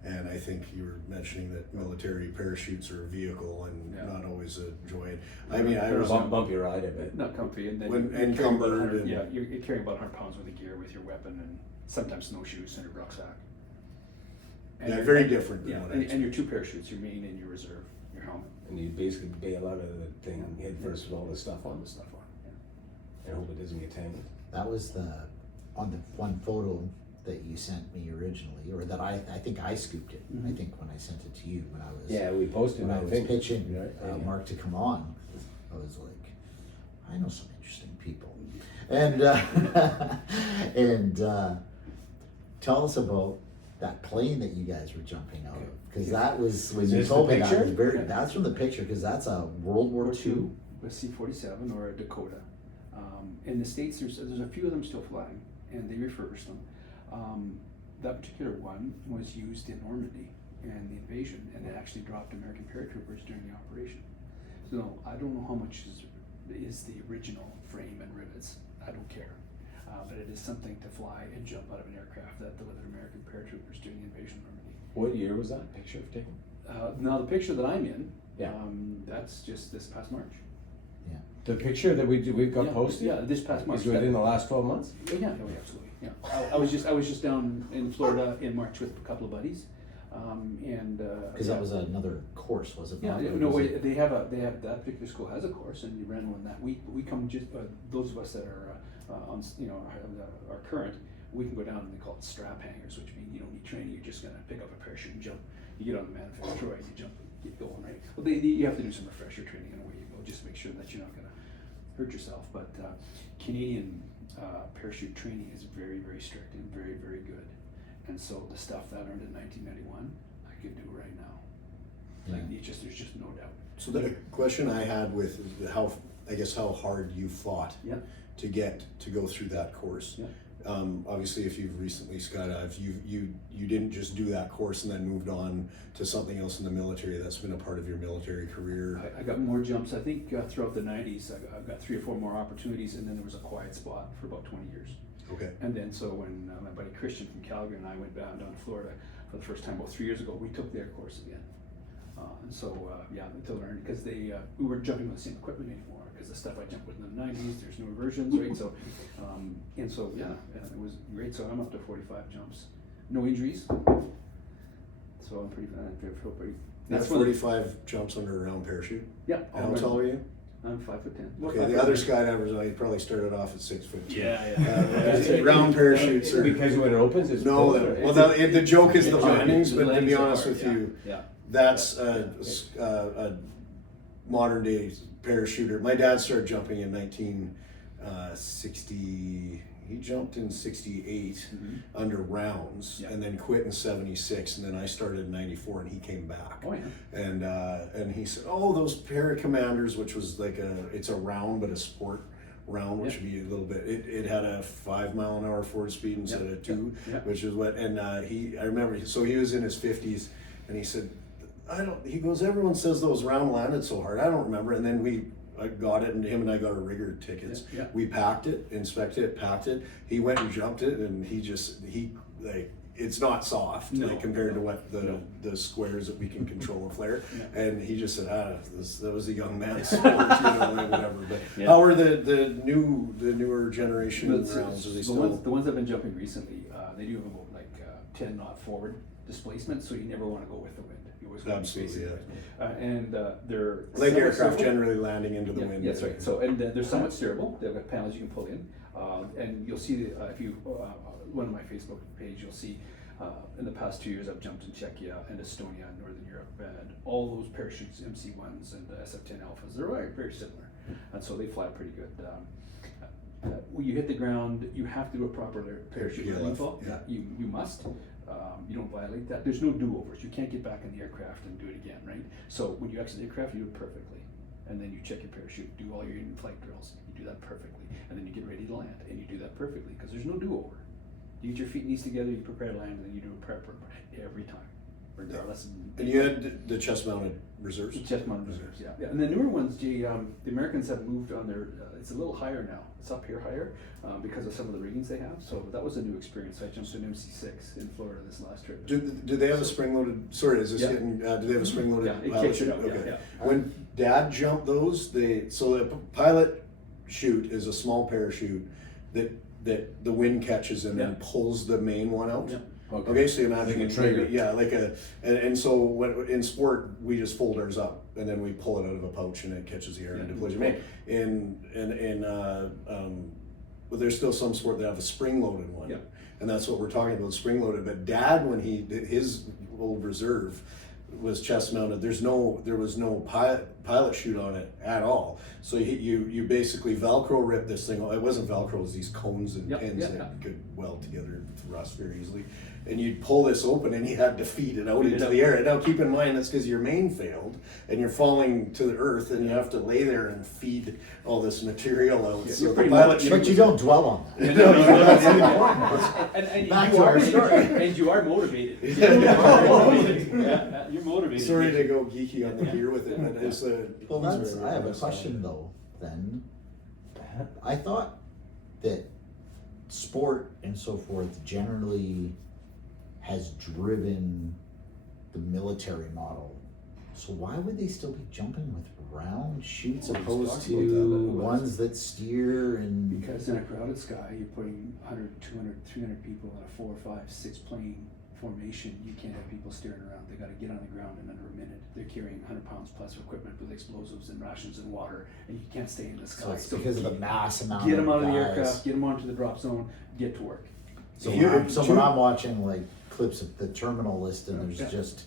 and I think you were mentioning that military parachutes are a vehicle and Yeah. not always a joy. I mean, I was bumpy ride of it. Not comfy, and then When- you're and carrying about cumbered 100 and- yeah, you're carrying about 100 pounds worth of gear with your weapon and sometimes snowshoes and a rucksack. And yeah, you're- very different than Yeah, what I and your two parachutes, your main and your reserve, your helmet, And you basically bail out of the thing head first with all this stuff all on the stuff on. Yeah. and hope it doesn't get tangled. That was on the one photo that you sent me originally, or that I think I scooped it. I think when I sent it to you when I was We posted when it, I I was think. pitching Right? Mark to come on. I was like, I know some interesting people, and tell us about that plane that you guys were jumping out of, because that was when Is you this told the me that picture? was very. Yeah. That's from the picture, because that's a World War II. A C-47 or a Dakota. In the States, there's a few of them still flying, and they refurbished them. That particular one was used in Normandy and the invasion, and it actually dropped American paratroopers during the operation. So I don't know how much is the original frame and rivets. I don't care. But it is something to fly and jump out of an aircraft that delivered American paratroopers during the invasion of Normandy. What year was that picture taken? Now the picture that I'm in, Yeah. that's just this past March. The picture that we've got posted? Yeah, this past March. Is within the last 12 months? Yeah, absolutely. Yeah, I was just down in Florida in March with a couple of buddies, and Because that was another course, was it? yeah, not? no way. They have that particular school has a course, and you ran one that week. But we come just those of us that are on are current. We can go down and they call it strap hangers, which means you don't need training. You're just gonna pick up a parachute and jump. You get on the manifest Troy, you jump, get going, right? Well, you have to do some refresher training in a way you go, just to make sure that you're not gonna hurt yourself. But Canadian parachute training is very, very strict and very, very good. And so the stuff that I learned in 1991, I could do right now. Like there's just no doubt. So the question I had with how hard you fought Yeah. to go through that course. Yeah. Obviously, if you've recently skydived, you didn't just do that course and then moved on to something else in the military. That's been a part of your military career. I got more jumps. I think throughout the 90s, I've got 3 or 4 more opportunities, and then there was a quiet spot for about 20 years. Okay. And then so when my buddy Christian from Calgary and I went down to Florida for the first time about 3 years ago, we took their course again. And so to learn, because we weren't jumping with the same equipment anymore, because the stuff I jumped with in the 90s, there's newer versions, right? So it was great. So I'm up to 45 jumps, no injuries. So I'm pretty. That's 45 jumps under a round parachute. Yeah. How tall are you? I'm 5'10". Okay, the other skydivers, I probably started off at 6'2". Yeah. Round parachutes are. Because when it opens, it's No, closer. the joke is the It's landings, the but to landings be are honest hard, with yeah. you, Yeah. that's a modern day parachuter. My dad started jumping in 1960. He jumped in 68 under rounds, Yeah. and then quit in 76, and then I started in 94, and he came back. Oh yeah. And he said, "Oh, those Paracommanders, which was like it's a round but a sport round, which would be a little bit. It had a 5 mile an hour forward speed instead of 2, which is what." And I remember, so he was in his 50s, and he said, He goes, "Everyone says those round landed so hard. I don't remember." And then I got it, and him and I got our rigger tickets. Yeah. We packed it, inspected it, packed it. He went and jumped it, and he it's not soft like compared to what the squares that we can control and flare. And he just said, that was a young man's sport, whatever. But how are the newer generation rounds? Are they still? The ones I've been jumping recently, they do have about like 10 knot forward displacement, so you never want to go with the wind. You always want to be facing it. And they're like aircraft generally landing into the wind. That's right. So and they're somewhat steerable. They've got panels you can pull in, and you'll see if you one of my Facebook page, you'll see in the past 2 years I've jumped in Czechia and Estonia and Northern Europe, and all those parachutes, MC1s and SF10 alphas, they're very similar, and so they fly pretty good. When you hit the ground, you have to do a proper parachute landing fall. You must. You don't violate that. There's no do-overs. You can't get back in the aircraft and do it again, right? So when you exit the aircraft, you do it perfectly, and then you check your parachute, do all your in-flight drills. You do that perfectly, and then you get ready to land, and you do that perfectly because there's no do-over. You get your feet and knees together, you prepare to land, and then you do a prep every time, regardless. And you had the chest-mounted reserves? Chest-mounted reserves, yeah. And the newer ones, the Americans have moved on their, it's a little higher now. It's up here higher because of some of the riggings they have. So that was a new experience. I jumped to an MC6 in Florida this last trip. Do they have a spring-loaded, sorry, is this getting, do they have a spring-loaded it pilot kicks it chute? out, Okay. yeah. When Dad jumped those, so the pilot chute is a small parachute that the wind catches and then pulls the main one out. Okay, so you imagine like a trigger. like and so when in sport we just fold ours up and then we pull it out of a pouch and it catches the air and deploys. But there's still some sport that have a spring-loaded one, and that's what we're talking about, spring-loaded. But Dad, when he did his old reserve, was chest-mounted. There was no pilot chute on it at all. So you basically Velcro rip this thing. It wasn't Velcro; it was these cones and pins that could weld together to rust very easily. And you'd pull this open, and you had to feed it out into the air. Now, keep in mind that's because your main failed, and you're falling to the earth, and you have to lay there and feed all this material out. So the pilot chute, but you don't dwell on that. That's the important. And you are motivated. You're motivated. Sorry to go geeky on the gear with it, but it's I have a question though. Then I thought that sport and so forth generally has driven the military model. So why would they still be jumping with round chutes opposed to ones that steer and... Because in a crowded sky, you're putting 100, 200, 300 people in a 4, 5, 6 plane formation. You can't have people steering around. They got to get on the ground in under a minute. They're carrying 100 pounds plus of equipment with explosives and rations and water, and you can't stay in the sky. So it's because of the mass amount Get them out of the guys. aircraft, get them onto the drop zone, get to work. So when I'm watching like clips of the terminal list and there's just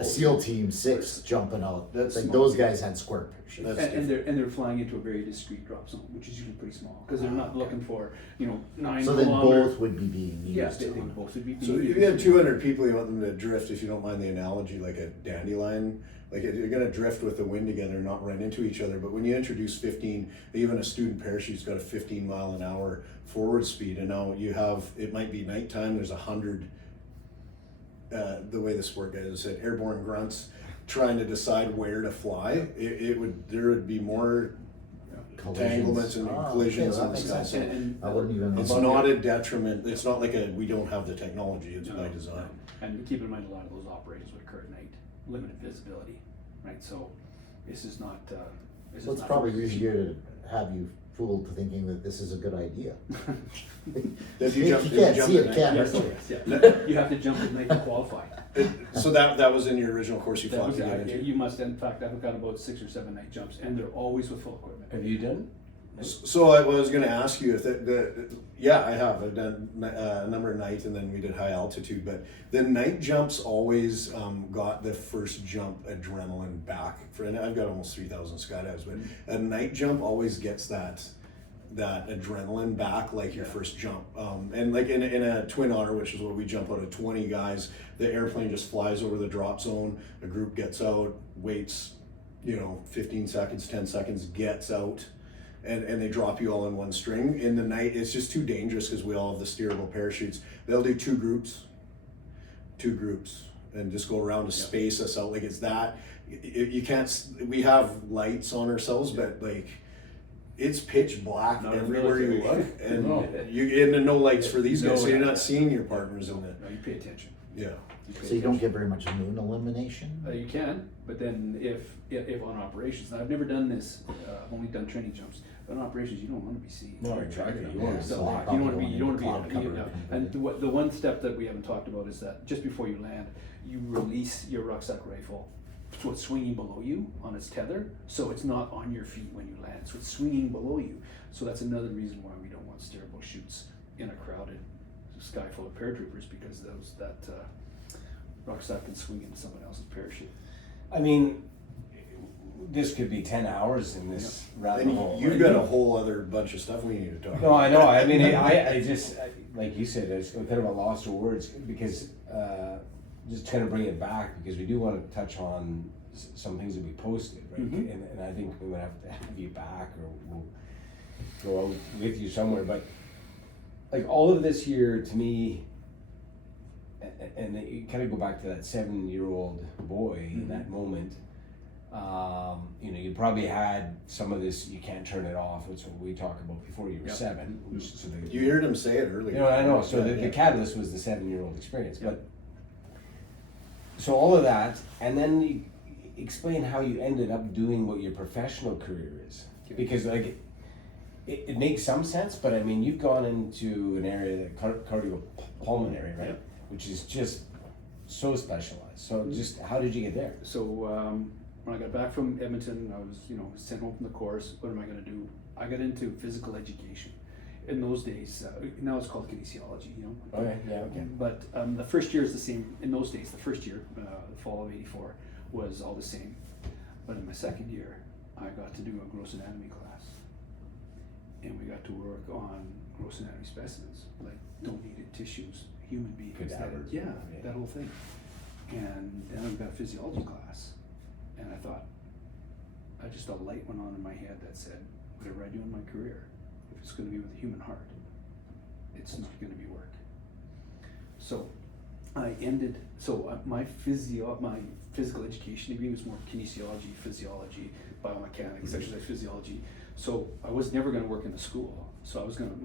a SEAL team 6 jumping out, That's like small. those guys had square parachutes. And they're flying into a very discreet drop zone, which is usually pretty small because they're not looking for 9 So then kilometer. both would be being used. Yeah, they both would be. So if you have 200 people, you want them to drift, if you don't mind the analogy, like a dandelion. Like you're going to drift with the wind together, not run into each other. But when you introduce 15, even a student parachute's got a 15 mile an hour forward speed, and now you have, it might be nighttime, there's 100, the way the sport guys said, airborne grunts trying to decide where to fly. There would be more entanglements and collisions in the sky. So I wouldn't even. it's not a detriment. It's not like we don't have the technology. It's by design. And keep in mind, a lot of those operations would occur at night, limited visibility, right? So this is not. So it's probably easier to have you fooled to thinking that this is a good idea. If you can't see it, can't hurt you. Yes. You have to jump at night to qualify. So that was in your original course you fought to get into. You must. In fact, I've got about 6 or 7 night jumps, and they're always with full equipment. Have you done? So I was going to ask you if I have. I've done a number of night, and then we did high altitude. But the night jumps always got the first jump adrenaline back. And I've got almost 3,000 skydives, but a night jump always gets that adrenaline back, like your first jump. And like in a Twin Otter, which is what we jump out of 20 guys, the airplane just flies over the drop zone. A group gets out, waits, 15 seconds, 10 seconds, gets out. And they drop you all in one string. In the night, it's just too dangerous because we all have the steerable parachutes. They'll do two groups, and just go around to space us out. Like it's that, you can't, we have lights on ourselves, but like it's pitch black Not in the everywhere you military. look, and No. and no lights for these No, guys, so you're yeah. not seeing your partners in the, No, you pay attention. yeah. pay So you don't attention. get very much moon illumination? You can, but then if on operations, and I've never done this, I've only done training jumps. But on operations, you don't want to be seen. No, exactly. You Yeah, want to so fly. You don't want to be. Probably You don't want to cloud be. cover. And the one step that we haven't talked about is that just before you land, you release your rucksack rifle, so it's swinging below you on its tether, so it's not on your feet when you land. So it's swinging below you. So that's another reason why we don't want steerable shoots in a crowded sky full of paratroopers, because that rucksack can swing into someone else's parachute. I mean, this could be 10 hours in this rabbit And hole. you've got a whole other bunch of stuff we need to talk about. No, I know. I mean, I just, like you said, it's kind of a loss of words because just trying to bring it back because we do want to touch on some things that we posted, right? Mhm. And I think we're gonna have to have you back, or we'll go out with you somewhere. But like all of this here, to me, and you kind of go back to that 7-year-old boy in that moment. You know, you probably had some of this. You can't turn it off. It's what we talked about before you were Yep. 7. Which, so You heard him say it earlier. you know, I know. So Yeah, the yeah. catalyst was the 7-year-old experience. Yep. But so all of that, and then you explain how you ended up doing what your professional career is, because like it makes some sense. But I mean, you've gone into an area that cardiopulmonary, right? Yep. Which is just so specialized. So just how did you get there? So when I got back from Edmonton, I was sent home from the course. What am I going to do? I got into physical education. In those days, now it's called kinesiology. Okay, yeah, okay. But the first year is the same. In those days, the first year, the fall of '84, was all the same. But in my second year, I got to do a gross anatomy class, and we got to work on gross anatomy specimens, like donated tissues, human beings. Cadavers. That whole thing. And then we got a physiology class, and I thought, just a light went on in my head that said, whatever I do in my career, if it's going to be with the human heart, it's not going to be work. So I ended. So my physical education degree was more kinesiology, physiology, biomechanics, exercise physiology. So I was never going to work in the school. So I was going to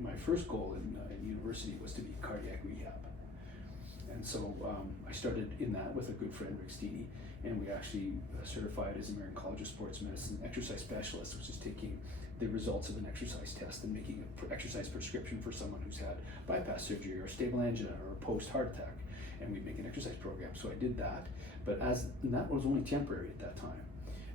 my first goal in university was to be cardiac rehab. And so I started in that with a good friend, Rick Steedy, and we actually certified as American College of Sports Medicine exercise specialist, which is taking the results of an exercise test and making an exercise prescription for someone who's had bypass surgery or stable angina or a post-heart attack, and we'd make an exercise program. So I did that, and that was only temporary at that time.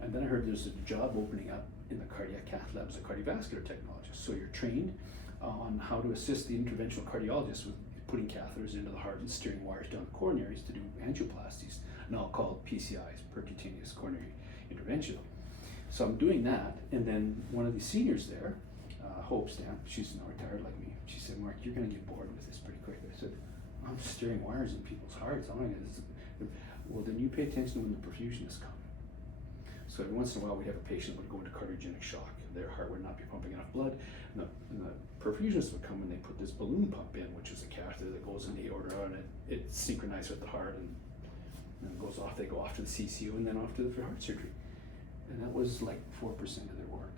And then I heard there's a job opening up in the cardiac cath lab as a cardiovascular technologist. So you're trained on how to assist the interventional cardiologist with putting catheters into the heart and steering wires down the coronaries to do angioplasties, now called PCIs, percutaneous coronary intervention. So I'm doing that, and then one of the seniors there, Hope Stamp, she's now retired like me, she said, Mark, you're going to get bored with this pretty quick. I said, I'm steering wires in people's hearts. I'm not going to. Well, then you pay attention when the perfusionists come. So every once in a while, we'd have a patient that would go into cardiogenic shock. Their heart would not be pumping enough blood. And the perfusionists would come and they put this balloon pump in, which is a catheter that goes in the aorta, and it's synchronized with the heart, and then it goes off. They go off to the CCU and then off to the heart surgery. And that was like 4% of their work.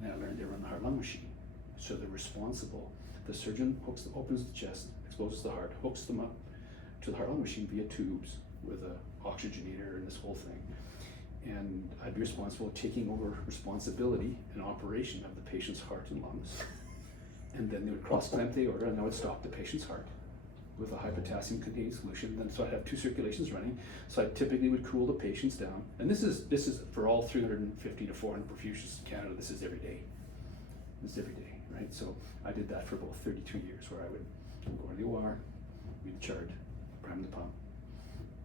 And I learned they run the heart-lung machine. So they're responsible. The surgeon opens the chest, exposes the heart, hooks them up to the heart-lung machine via tubes with an oxygenator and this whole thing. And I'd be responsible for taking over responsibility and operation of the patient's heart and lungs. And then they would cross-clamp the aorta, and I would stop the patient's heart with a high potassium containing solution. Then so I'd have 2 circulations running. So I typically would cool the patients down. And this is for all 350 to 400 perfusionists in Canada. This is every day. This is every day, right? So I did that for about 32 years, where I would go to the OR, read the chart, prime the pump,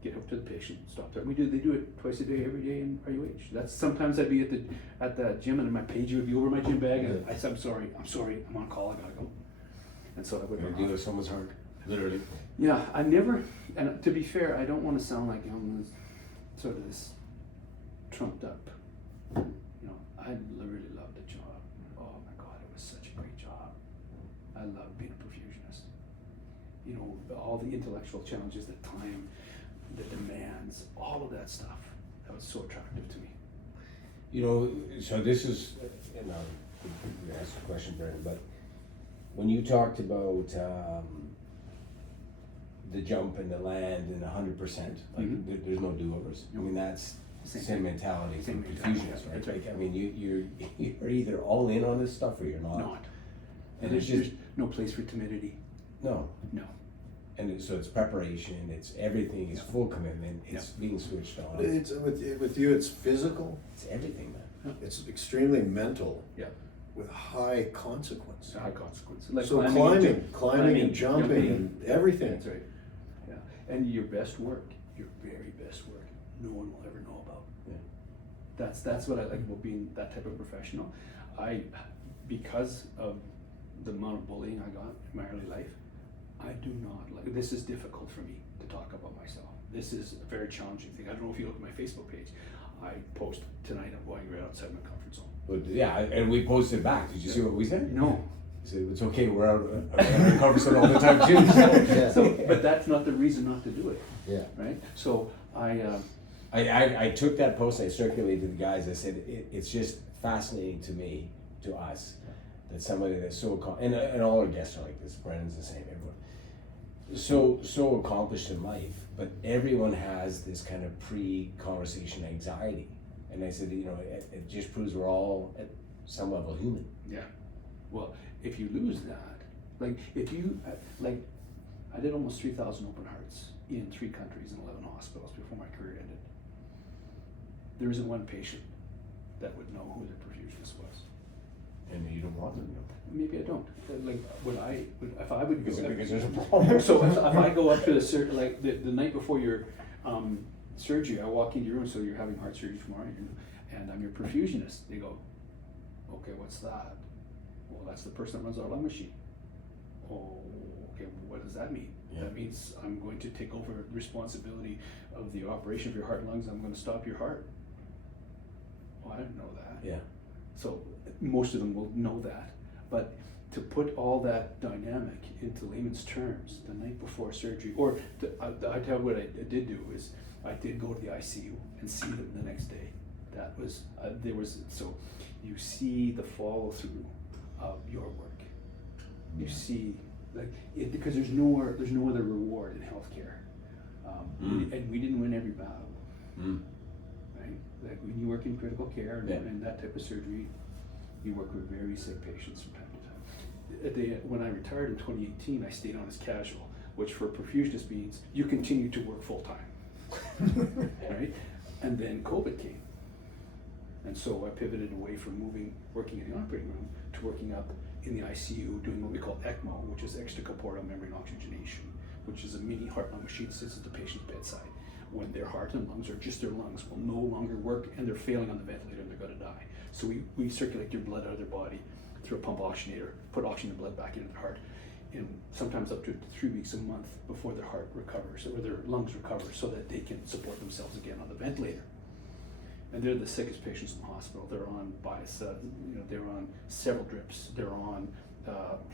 get hooked to the patient, stop there. They do it twice a day, every day in RUH. That's sometimes I'd be at the gym, and my pager would be over my gym bag, and I said, I'm sorry, I'm on call, I gotta go. And so I would You're dealing with someone's heart, literally. Yeah, I never, and to be fair, I don't want to sound like I'm sort of this trumped up. I really loved the job. Oh my God, it was such a great job. I loved being a perfusionist. All the intellectual challenges, the time, the demands, all of that stuff. That was so attractive to me. You know, so this is, you know, you asked a question, Brennan, but when you talked about the jump and the land and 100%, like there's no do-overs. I mean, that's same mentality Same from mentality, perfusionists, yeah. right? That's right. Like, I mean, you're either all in on this stuff or you're not. And there's no place for timidity. No. And so it's preparation, it's everything, it's full commitment, it's being switched on. It's with you. It's physical. It's everything, man. It's extremely mental. Yeah. With high consequence. High consequence. Like So climbing and jumping and everything. That's right. Yeah. And your best work, your very best work, no one will ever know about. Yeah. That's what I like about being that type of professional. Because of the amount of bullying I got in my early life, I do not like, this is difficult for me to talk about myself. This is a very challenging thing. I don't know if you look at my Facebook page. I post tonight I'm going right outside my comfort zone. But yeah, and we posted back. Did you see what we said? No. So it's okay, we're out of comfort zone all the time too. Yeah. So, but that's not the reason not to do it. Yeah. Right? So I took that post, I circulated to the guys, I said, it's just fascinating to us, that somebody that's so, and all our guests are like this, Brennan's the same, everyone, so accomplished in life, but everyone has this kind of pre-conversation anxiety. And I said, you know, it just proves we're all at some level human. yeah. Well, if you lose that, like if you, like I did almost 3,000 open hearts in 3 countries and 11 hospitals before my career ended. There isn't one patient that would know who their perfusionist was. And you don't want them to know. Maybe I don't. Like, if I would Because go, there's a problem. so if I go up to the night before your surgery, I walk into your room, so you're having heart surgery tomorrow, and I'm your perfusionist. They go, okay, what's that? Well, that's the person that runs our lung machine. Oh, okay, what does that mean? Yeah. That means I'm going to take over the responsibility of the operation of your heart and lungs. I'm going to stop your heart. Oh, I didn't know that. Yeah. So most of them will know that. But to put all that dynamic into layman's terms the night before surgery, or I tell you what I did do is I did go to the ICU and see them the next day. That was so you see the follow through of your work. You see like it, because there's no other reward in healthcare, and we didn't win every battle, right? Like when you work in critical care and that type of surgery, you work with very sick patients from time to time. When I retired in 2018, I stayed on as casual, which for a perfusionist means you continue to work full time, right? And then COVID came, and so I pivoted away from working in the operating room to working up in the ICU, doing what we call ECMO, which is extracorporeal membrane oxygenation, which is a mini heart-lung machine that sits at the patient's bedside. When their heart and lungs, or just their lungs, will no longer work and they're failing on the ventilator and they're going to die. So we circulate their blood out of their body through a pump oxygenator, put oxygen and blood back into their heart, and sometimes up to 3 weeks a month before their heart recovers or their lungs recover, so that they can support themselves again on the ventilator. And they're the sickest patients in the hospital. They're on they're on several drips. They're on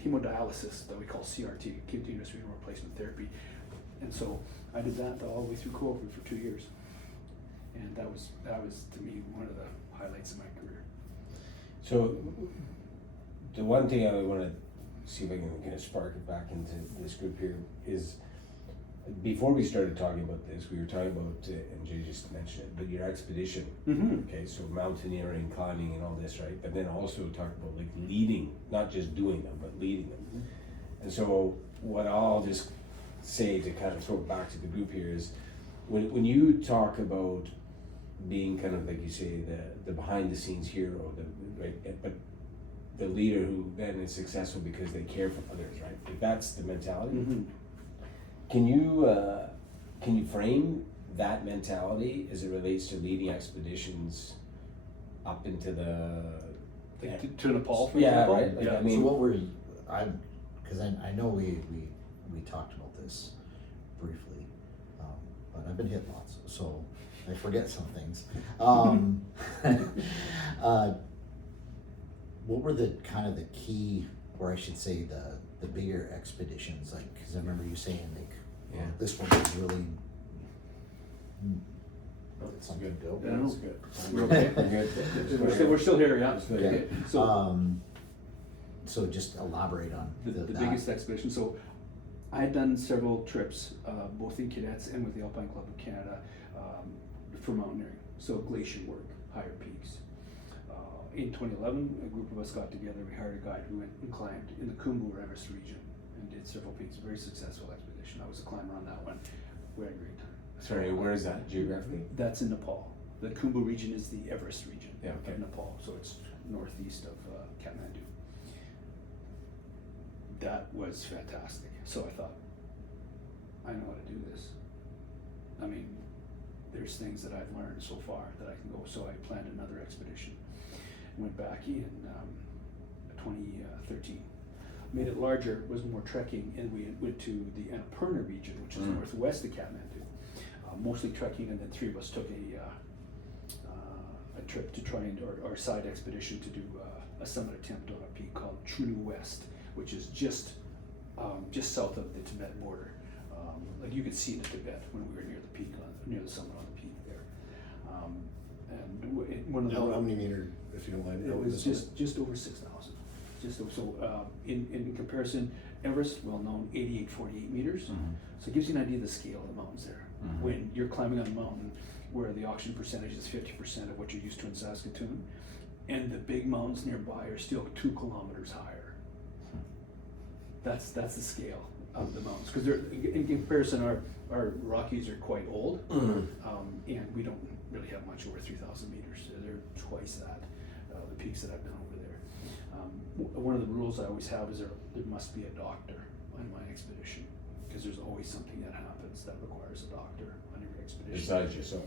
hemodialysis that we call CRT, continuous renal replacement therapy. And so I did that all the way through COVID for 2 years, and that was to me one of the highlights of my career. So the one thing I want to see if I can kind of spark it back into this group here is, before we started talking about this, we were talking about, and Jay just mentioned it, but your expedition, okay, so mountaineering, climbing and all this, right? But then also talk about like leading, not just doing them, but leading them. And so what I'll just say to kind of throw it back to the group here is, when you talk about being kind of, like you say, the behind the scenes hero, but the leader who then is successful because they care for others, right? If that's the mentality. Can you frame that mentality as it relates to leading expeditions up into the to Nepal, for example? right? Like, I mean, so what were you, because I know we talked about this briefly, but I've been hit lots, so I forget some things. What were the kind of the key, or I should say the bigger expeditions, like, because I remember you saying like, this one was really It's something to do. I don't know. That's good. We're okay. We're good. We're still here, yeah. Still Yeah. here. So So just elaborate on the that. biggest expedition. So I had done several trips, both in cadets and with the Alpine Club of Canada, for mountaineering. So glacier work, higher peaks. In 2011, a group of us got together. We hired a guide who went and climbed in the Khumbu or Everest region and did several peaks. Very successful expedition. I was a climber on that one. We had a great time. Sorry, where is that geographically? That's in Nepal. The Khumbu region is the Everest region Yeah, okay. of Nepal, so it's northeast of Kathmandu. That was fantastic. So I thought, I know how to do this. I mean, there's things that I've learned so far that I can go. So I planned another expedition. Went back in 2013. Made it larger, was more trekking, and we went to the Annapurna region, which is northwest of Kathmandu. Mostly trekking, and then three of us took a trip to try and, or side expedition to do a summit attempt on a peak called Trunu West, which is just south of the Tibet border. Like you could see the Tibet when we were near the peak, near the summit on the peak there. One of the How many meter, if you don't mind? it was just over 6,000. So in comparison, Everest, well known, 48 meters. So it gives you an idea of the scale of the mountains there. When you're climbing on a mountain where the oxygen percentage is 50% of what you're used to in Saskatoon, and the big mountains nearby are still 2 kilometers higher. That's the scale of the mountains, because they're in comparison, our Rockies are quite old, and we don't really have much over 3,000 meters. They're twice that, the peaks that I've done over there. One of the rules I always have is there must be a doctor on my expedition, because there's always something that happens that requires a doctor on every expedition. Besides yourself.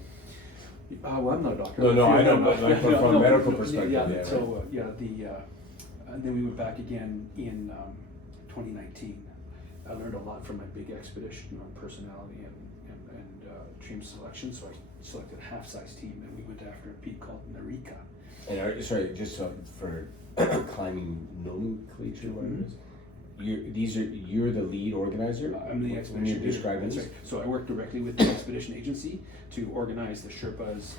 Well, I'm not a doctor. No, I know, but like from a medical perspective, yeah. yeah, So and then we went back again in 2019. I learned a lot from my big expedition on personality and team selection. So I selected a half-size team, and we went after a peak called Narika. And sorry, just for climbing nomenclature, whatever it is. You're the lead organizer. I'm the when expedition you're leader. describing That's this. right. So I work directly with the expedition agency to organize the Sherpas,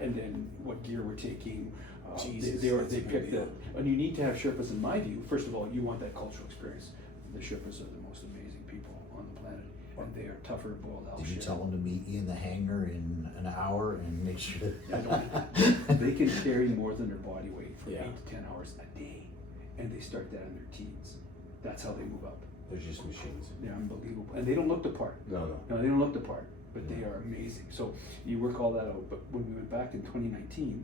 and then what gear we're taking. Jesus, They that's a pick big deal. and you need to have Sherpas, in my view. First of all, you want that cultural experience. The Sherpas are the most amazing people on the planet, and they are tougher boiled hell Did you shit. tell them to meet you in the hangar in an hour and make sure They can carry more than their body weight for 8 to 10 hours a day, and they start that in their teens. That's how they move up. They're just machines. They're unbelievable, and they don't look the part. No. No, they don't look the part, but they are amazing. So you work all that out. But when we went back in 2019,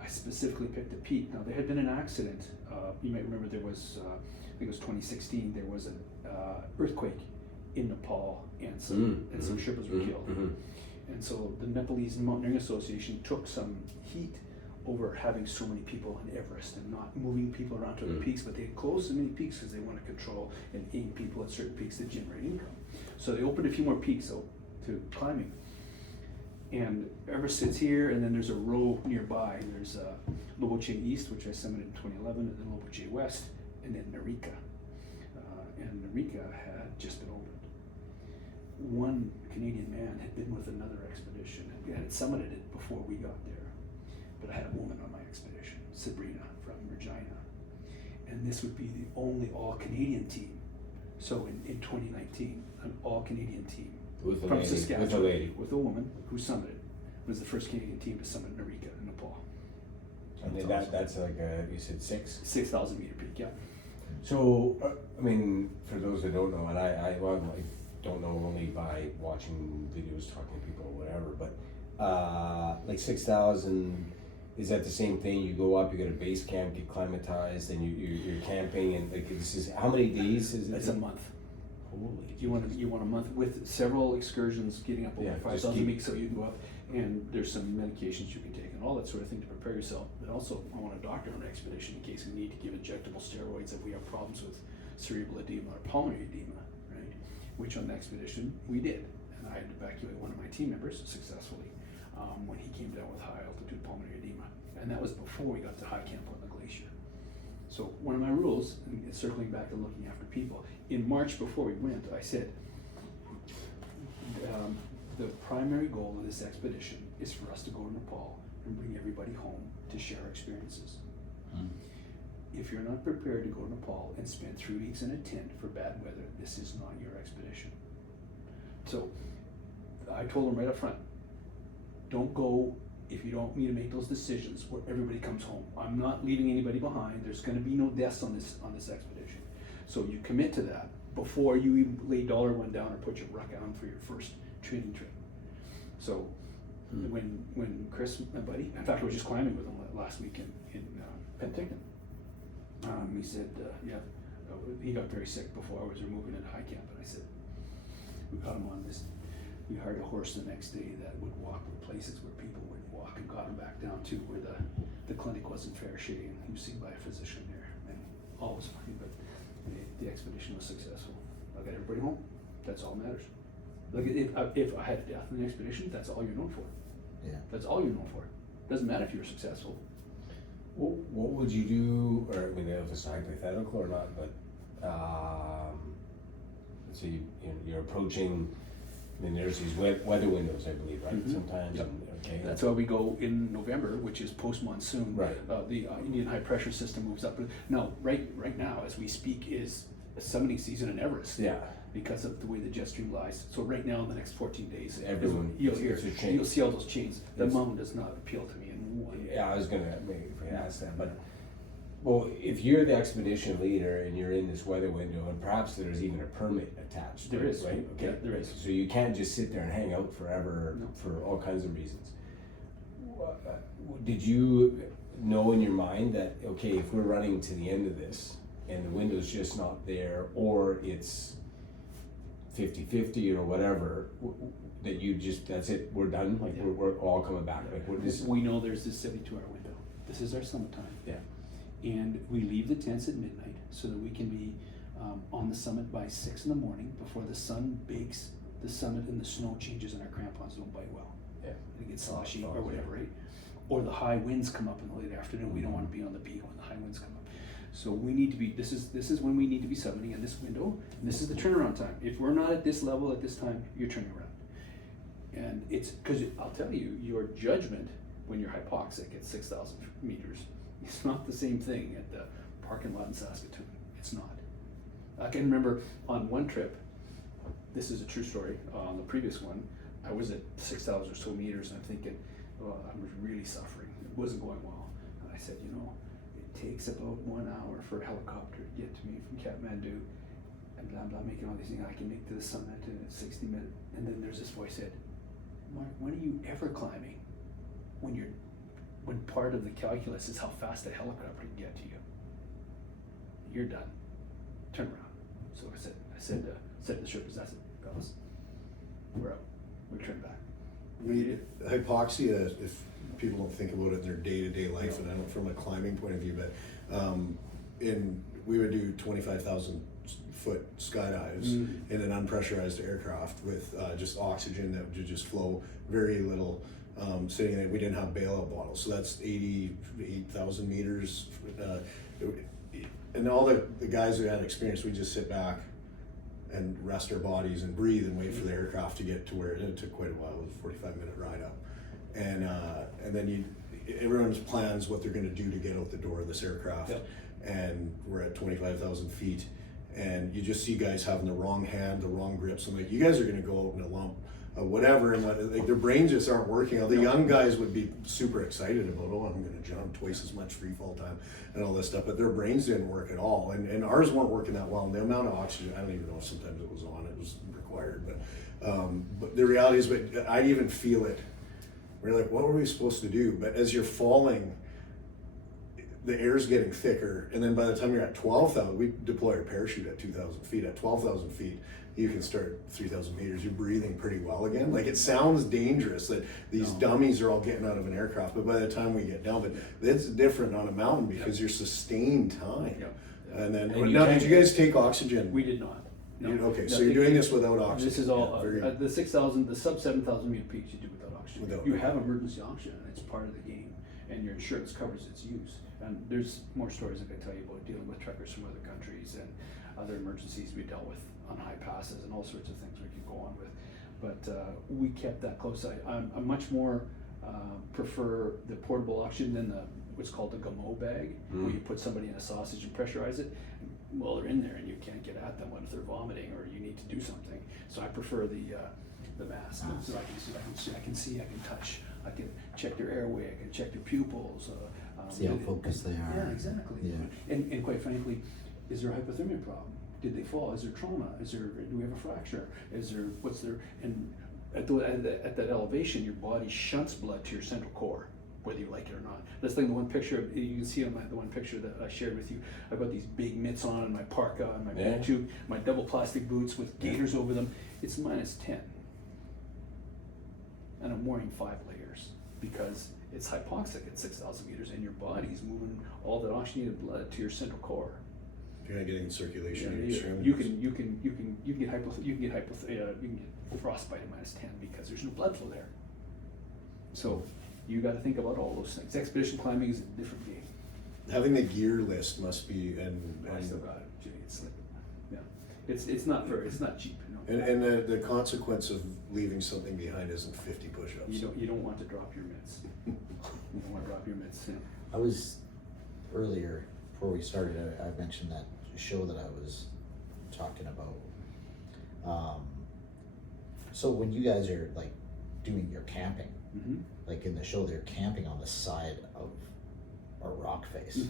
I specifically picked a peak. Now there had been an accident. You might remember there was, I think it was 2016. There was an earthquake in Nepal, and some Sherpas were killed. And so the Nepalese Mountaineering Association took some heat over having so many people on Everest and not moving people around to other peaks, but they had closed so many peaks because they want to control and aim people at certain peaks to generate income. So they opened a few more peaks to climbing. And Everest sits here, and then there's a row nearby. There's Loboche East, which I summited in 2011, and then Loboche West, and then Narika. And Narika had just been opened. One Canadian man had been with another expedition and had summited it before we got there. But I had a woman on my expedition, Sabrina from Regina. And this would be the only all-Canadian team. So in 2019, an all-Canadian team With a from lady. Saskatchewan, With a lady. with a woman who summited. Was the first Canadian team to summit Narika in Nepal. And then that's like you said 6. 6,000 meter peak, yeah. So I mean, for those that don't know, and I don't know only by watching videos, talking to people, or whatever, but like 6,000. Is that the same thing? You go up, you get a base camp, get climatized, and you're camping, and like this is how many days is it? It's a month. Holy. You want a month with several excursions, getting up over Yeah, 5,000 meters, so you can go up, and there's some medications you can take and all that sort of thing to prepare yourself. But also, I want a doctor on the expedition in case we need to give injectable steroids if we have problems with cerebral edema or pulmonary edema, right? Which on the expedition we did, and I had to evacuate one of my team members successfully when he came down with high altitude pulmonary edema, and that was before we got to high camp on the glacier. So one of my rules, and circling back and looking after people, in March before we went, I said, the primary goal of this expedition is for us to go to Nepal and bring everybody home to share experiences. If you're not prepared to go to Nepal and spend 3 weeks in a tent for bad weather, this is not your expedition. So I told them right up front, don't go if you don't need to make those decisions where everybody comes home. I'm not leaving anybody behind. There's going to be no deaths on this expedition. So you commit to that before you even lay $1 down or put your ruck on for your first training trip. So when Chris, my buddy, in fact I was just climbing with him last week in Penticton. He said, he got very sick before I was removing into high camp, and I said, we got him on this. We hired a horse the next day that would walk the places where people wouldn't walk, and got him back down to where the clinic was in Fair Shade, and he was seen by a physician there, and all was fine, but the expedition was successful. I got everybody home. That's all that matters. Like if I had a death in the expedition, that's all you're known for. Yeah. That's all you're known for. Doesn't matter if you're successful. What would you do, or I mean, if it's hypothetical or not, but so you're approaching, I mean, there's these weather windows, I believe, right? Sometimes. Yep. Okay. That's why we go in November, which is post-monsoon. Right. The Indian high pressure system moves up. Now, right now, as we speak, is a summiting season in Everest. Yeah. Because of the way the jet stream lies. So right now, in the next 14 days, You'll see all those chains. The mountain does not appeal to me in one. Yeah, I was gonna maybe ask that, but well, if you're the expedition leader and you're in this weather window, and perhaps there's even a permit attached. There is, right? Okay, yeah, there is. So you can't just sit there and hang out forever. No. For all kinds of reasons. Did you know in your mind that okay, if we're running to the end of this and the window's just not there, or it's 50-50 or whatever, that you just, that's it, we're done, like we're all coming back, like we're just. We know there's this 72-hour window. This is our summertime. Yeah. And we leave the tents at midnight so that we can be on the summit by 6 in the morning before the sun bakes the summit and the snow changes and our crampons don't bite well. Yeah. It gets sloshy or whatever, right? Or the high winds come up in the late afternoon. We don't want to be on the peak when the high winds come up. So we need to be, this is when we need to be summiting in this window, and this is the turnaround time. If we're not at this level at this time, you're turning around. And it's, because I'll tell you, your judgment when you're hypoxic at 6,000 meters, it's not the same thing at the parking lot in Saskatoon. It's not. I can remember on one trip, this is a true story, on the previous one, I was at 6,000 or so meters and I'm thinking, oh, I was really suffering. It wasn't going well. And I said, you know, it takes about 1 hour for a helicopter to get to me from Kathmandu, and I'm not making all these things. I can make to the summit in 60 minutes. And then there's this voice said, Mark, when are you ever climbing when part of the calculus is how fast a helicopter can get to you? You're done. Turn around. So I said to the strippers, that's it, fellas. We're out. We turn back. Hypoxia, if people don't think about it in their day-to-day life, and I don't from a climbing point of view, but we would do 25,000 foot skydives in an unpressurized aircraft with just oxygen that would just flow very little, sitting there. We didn't have bailout bottles, so that's 88,000 meters, and all the guys who had experience, we just sit back and rest our bodies and breathe and wait for the aircraft to get to where it took quite a while. It was a 45-minute ride up, and then everyone plans what they're going to do to get out the door of this aircraft. Yep. And we're at 25,000 feet, and you just see guys having the wrong hand, the wrong grips. I'm like, you guys are going to go out in a lump, whatever, and like their brains just aren't working. The young guys would be super excited about, oh, I'm going to jump twice as much free fall time and all this stuff, but their brains didn't work at all, and ours weren't working that well. And the amount of oxygen, I don't even know if sometimes it was on, it was required, but the reality is, but I even feel it. We're like, what were we supposed to do? But as you're falling, the air's getting thicker, and then by the time you're at 12,000, we deploy our parachute at 2,000 feet. At 12,000 feet, you can start 3,000 meters. You're breathing pretty well again. Like, it sounds dangerous that these dummies are all getting out of an aircraft, but by the time we get down, but it's different on a mountain because you're sustained time. Yep. And then, now, did you guys take oxygen? We did not. No. Okay, so you're doing this without oxygen. This is all, Yeah, the 6,000, the sub 7,000 meter peaks you do without oxygen. Without- You have emergency oxygen, and it's part of the game, and your insurance covers its use. And there's more stories I could tell you about dealing with trekkers from other countries and other emergencies we dealt with on high passes and all sorts of things we could go on with. but we kept that close. I'm much more prefer the portable auction than the what's called the gamo bag, where you put somebody in a sausage and pressurize it. Well, they're in there and you can't get at them when they're vomiting or you need to do something. So I prefer the mask, so I can see, I can touch, I can check their airway, I can check their pupils. See how focused they are. Yeah, exactly. Yeah. And quite frankly, is there a hypothermia problem? Did they fall? Is there trauma? Do we have a fracture? And at that elevation, your body shunts blood to your central core, whether you like it or not. That's like the one picture, you can see on the one picture that I shared with you. I've got these big mitts on and my parka and my band tube, my double plastic boots with gaiters over them. It's -10. And I'm wearing 5 layers because it's hypoxic at 6,000 meters and your body's moving all that oxygenated blood to your central core. You're not getting circulation in your You extremities. can get frostbite at -10 because there's no blood flow there. So you got to think about all those things. Expedition climbing is a different game. Having the gear list must be, and I still got it. It's like, yeah, it's not cheap. No. and the consequence of leaving something behind isn't 50 push-ups. You don't want to drop your mitts. You don't want to drop your mitts. Yeah. I was earlier before we started. I mentioned that show that I was talking about. So when you guys are like doing your camping, like in the show, they're camping on the side of a rock face.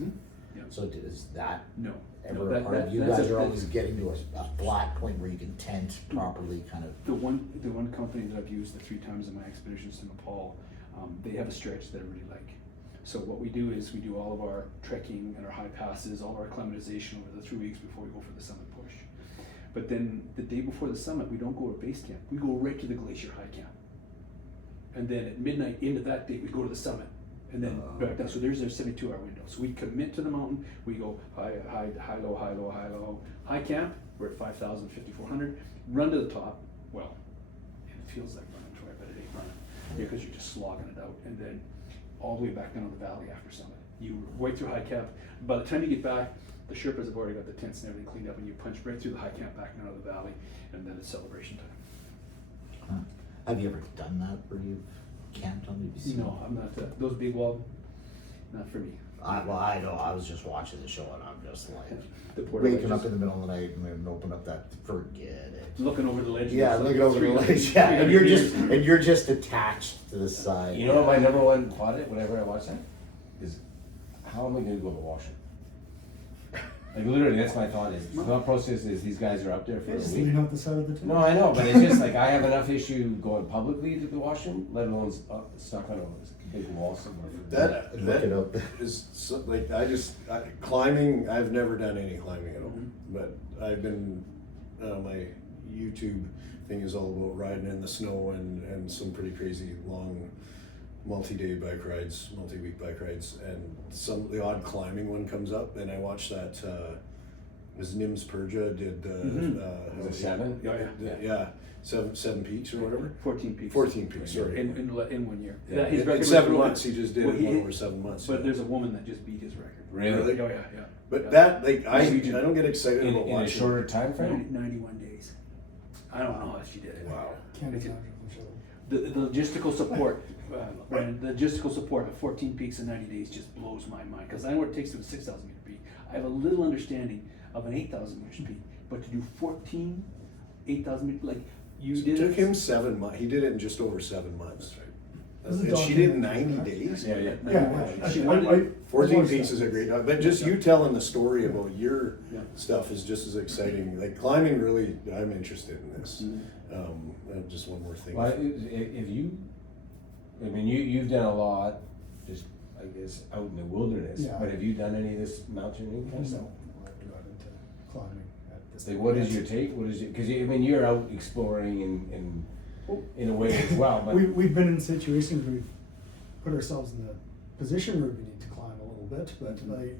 Yeah. So is that No. ever No, a part of you that's guys are always getting to a flat point where you can tent properly, kind of? The one company that I've used the 3 times in my expeditions to Nepal, they have a stretch that I really like. So what we do is we do all of our trekking and our high passes, all of our acclimatization over the 3 weeks before we go for the summit push. But then the day before the summit, we don't go to base camp. We go right to the glacier high camp. And then at midnight into that day, we go to the summit. And then back down. So there's their 72-hour window. So we commit to the mountain. We go high, low, high, low, high, low. High camp, we're at 5,000, 5,400. Run to the top. Well, it feels like running, Troy, but it ain't running because you're just slogging it out. And then all the way back down to the valley after summit. You right through high camp. By the time you get back, the Sherpas have already got the tents and everything cleaned up, and you punch right through the high camp back down to the valley, and then it's celebration time. Have you ever done that where you've camped on the No, I'm not. Those big wall, not for me. I know. I was just watching the show and I'm just like The porta waking ledges. up in the middle of the night and then open up that. Forget it. Looking over the ledge. Yeah, it's like looking over the 300 ledge. Yeah, and 300 you're just attached to the side. You know what my number one thought is whenever I watch that? Is how am I gonna go to Washington? Like literally, that's my thought is, the thought process is these guys are up there for a Just week. lean out the side of the tent. No, I know, but it's just like I have enough issue going publicly to the Washington, let alone stuck on a big wall somewhere. Look it up. Is so, like climbing. I've never done any climbing at all, but I've been my YouTube thing is all about riding in the snow and some pretty crazy long multi-week bike rides, and the odd climbing one comes up, and I watched that. Was Nims Purja did Was it 7? Yeah, seven peaks or whatever. 14 peaks. 14 peaks. Sorry. In 1 year. Yeah. His In record 7 was- months, he just did well, it in over 7 months. But yeah. there's a woman that just beat his record. Really? Oh yeah. But yeah. that I Huge. don't get excited In about a watching. shorter time frame? 91 days. I don't know how she did it. Wow. Can't It's- imagine for sure. The logistical support, Brandon, the logistical support of 14 peaks in 90 days just blows my mind. Because I know what it takes to do a 6,000 meter peak. I have a little understanding of an 8,000 meter peak, but to do 14, 8,000 meters, like you It did took it. him 7 months. He did it in just over 7 months. This is And a she did documentary, 90 right? days. Yeah. She I- wanted- I 14 watched peaks that. is a great dog, but just you telling the story about your Yeah. stuff is just as exciting. Like climbing, really, I'm interested in this. Just one more thing. Well, if you, I mean, you've done a lot, just I guess out in the wilderness. Yeah. But have you done any of this mountaineering kind of stuff? No, I haven't got into climbing at this Like, point. what is your take? What is it? Because I mean, you're out exploring in a way as well. But We've been in situations where we've put ourselves in the position where we need to climb a little bit, but like,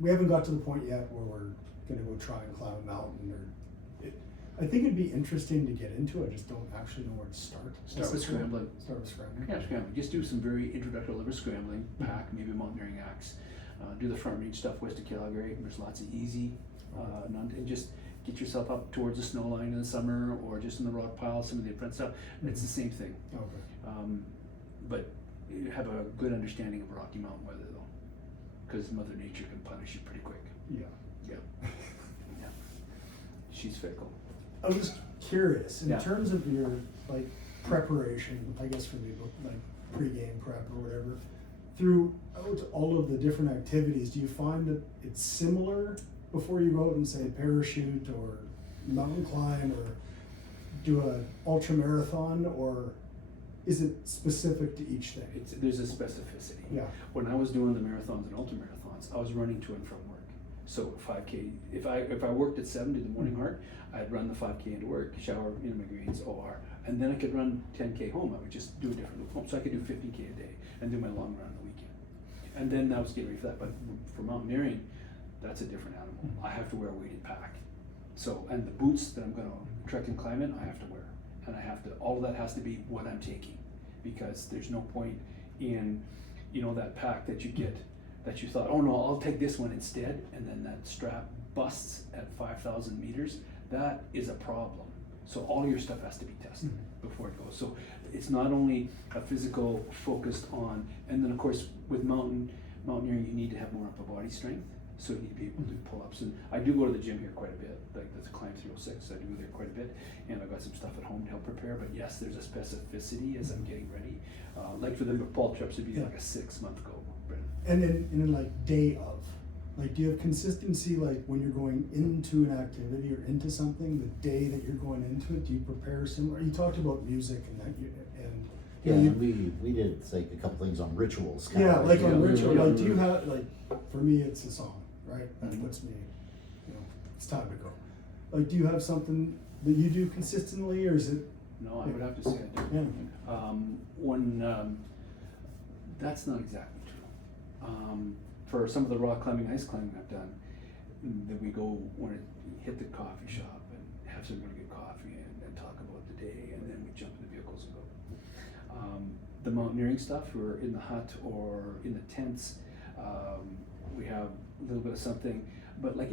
we haven't got to the point yet where we're gonna go try and climb a mountain I think it'd be interesting to get into. I just don't actually know where to start. Start with scrambling. Start with scrambling. Yeah, scrambling. Just do some very introductory level scrambling, pack, maybe a mountaineering axe. Do the front range stuff west of Calgary. There's lots of easy, and just get yourself up towards the snow line in the summer, or just in the rock pile, some of the apprentice stuff. It's the same thing. Okay. But you have a good understanding of Rocky Mountain weather though, because Mother Nature can punish you pretty quick. Yeah. Yeah. Yeah. She's fickle. I was curious, in Yeah. terms of your like preparation, I guess for the like pre-game prep or whatever, throughout all of the different activities, do you find that it's similar before you go out and say parachute or mountain climb or do a ultra marathon, or is it specific to each thing? There's a specificity. Yeah. When I was doing the marathons and ultra marathons, I was running to and from work. So 5K, if I worked at 7 to the morning heart, I'd run the 5K into work, shower, my greens, OR, and then I could run 10K home. I would just do a different loop home. So I could do 50K a day and do my long run on the weekend. And then I was getting ready for that. But for mountaineering, that's a different animal. I have to wear a weighted pack. So, and the boots that I'm gonna trek and climb in, I have to wear. And all of that has to be what I'm taking, because there's no point in, that pack that you get, that you thought, oh no, I'll take this one instead, and then that strap busts at 5,000 meters. That is a problem. So all your stuff has to be tested before it goes. So it's not only a physical focused on, and then of course with mountaineering, you need to have more upper body strength. So you need to be able to do pull-ups. And I do go to the gym here quite a bit, like the Climb 306, I do there quite a bit. And I've got some stuff at home to help prepare, but yes, there's a specificity as I'm getting ready. Like for the Paul trips, it'd be like a 6-month go, Brennan. And then like day of, like do you have consistency, like when you're going into an activity or into something, the day that you're going into it, do you prepare similar? You talked about music and that, we did like a couple things on rituals. Yeah, like on Yeah. ritual, Yeah. like do you have, like, for me it's a song, right? That puts me, it's time to go. Like do you have something that you do consistently, or is it? No, I would have to say I do. Yeah. That's not exactly true. For some of the rock climbing, ice climbing I've done, then we go hit the coffee shop and have some really good coffee and talk about the day, and then we jump in the vehicles and go. The mountaineering stuff, we're in the hut or in the tents. We have a little bit of something, but like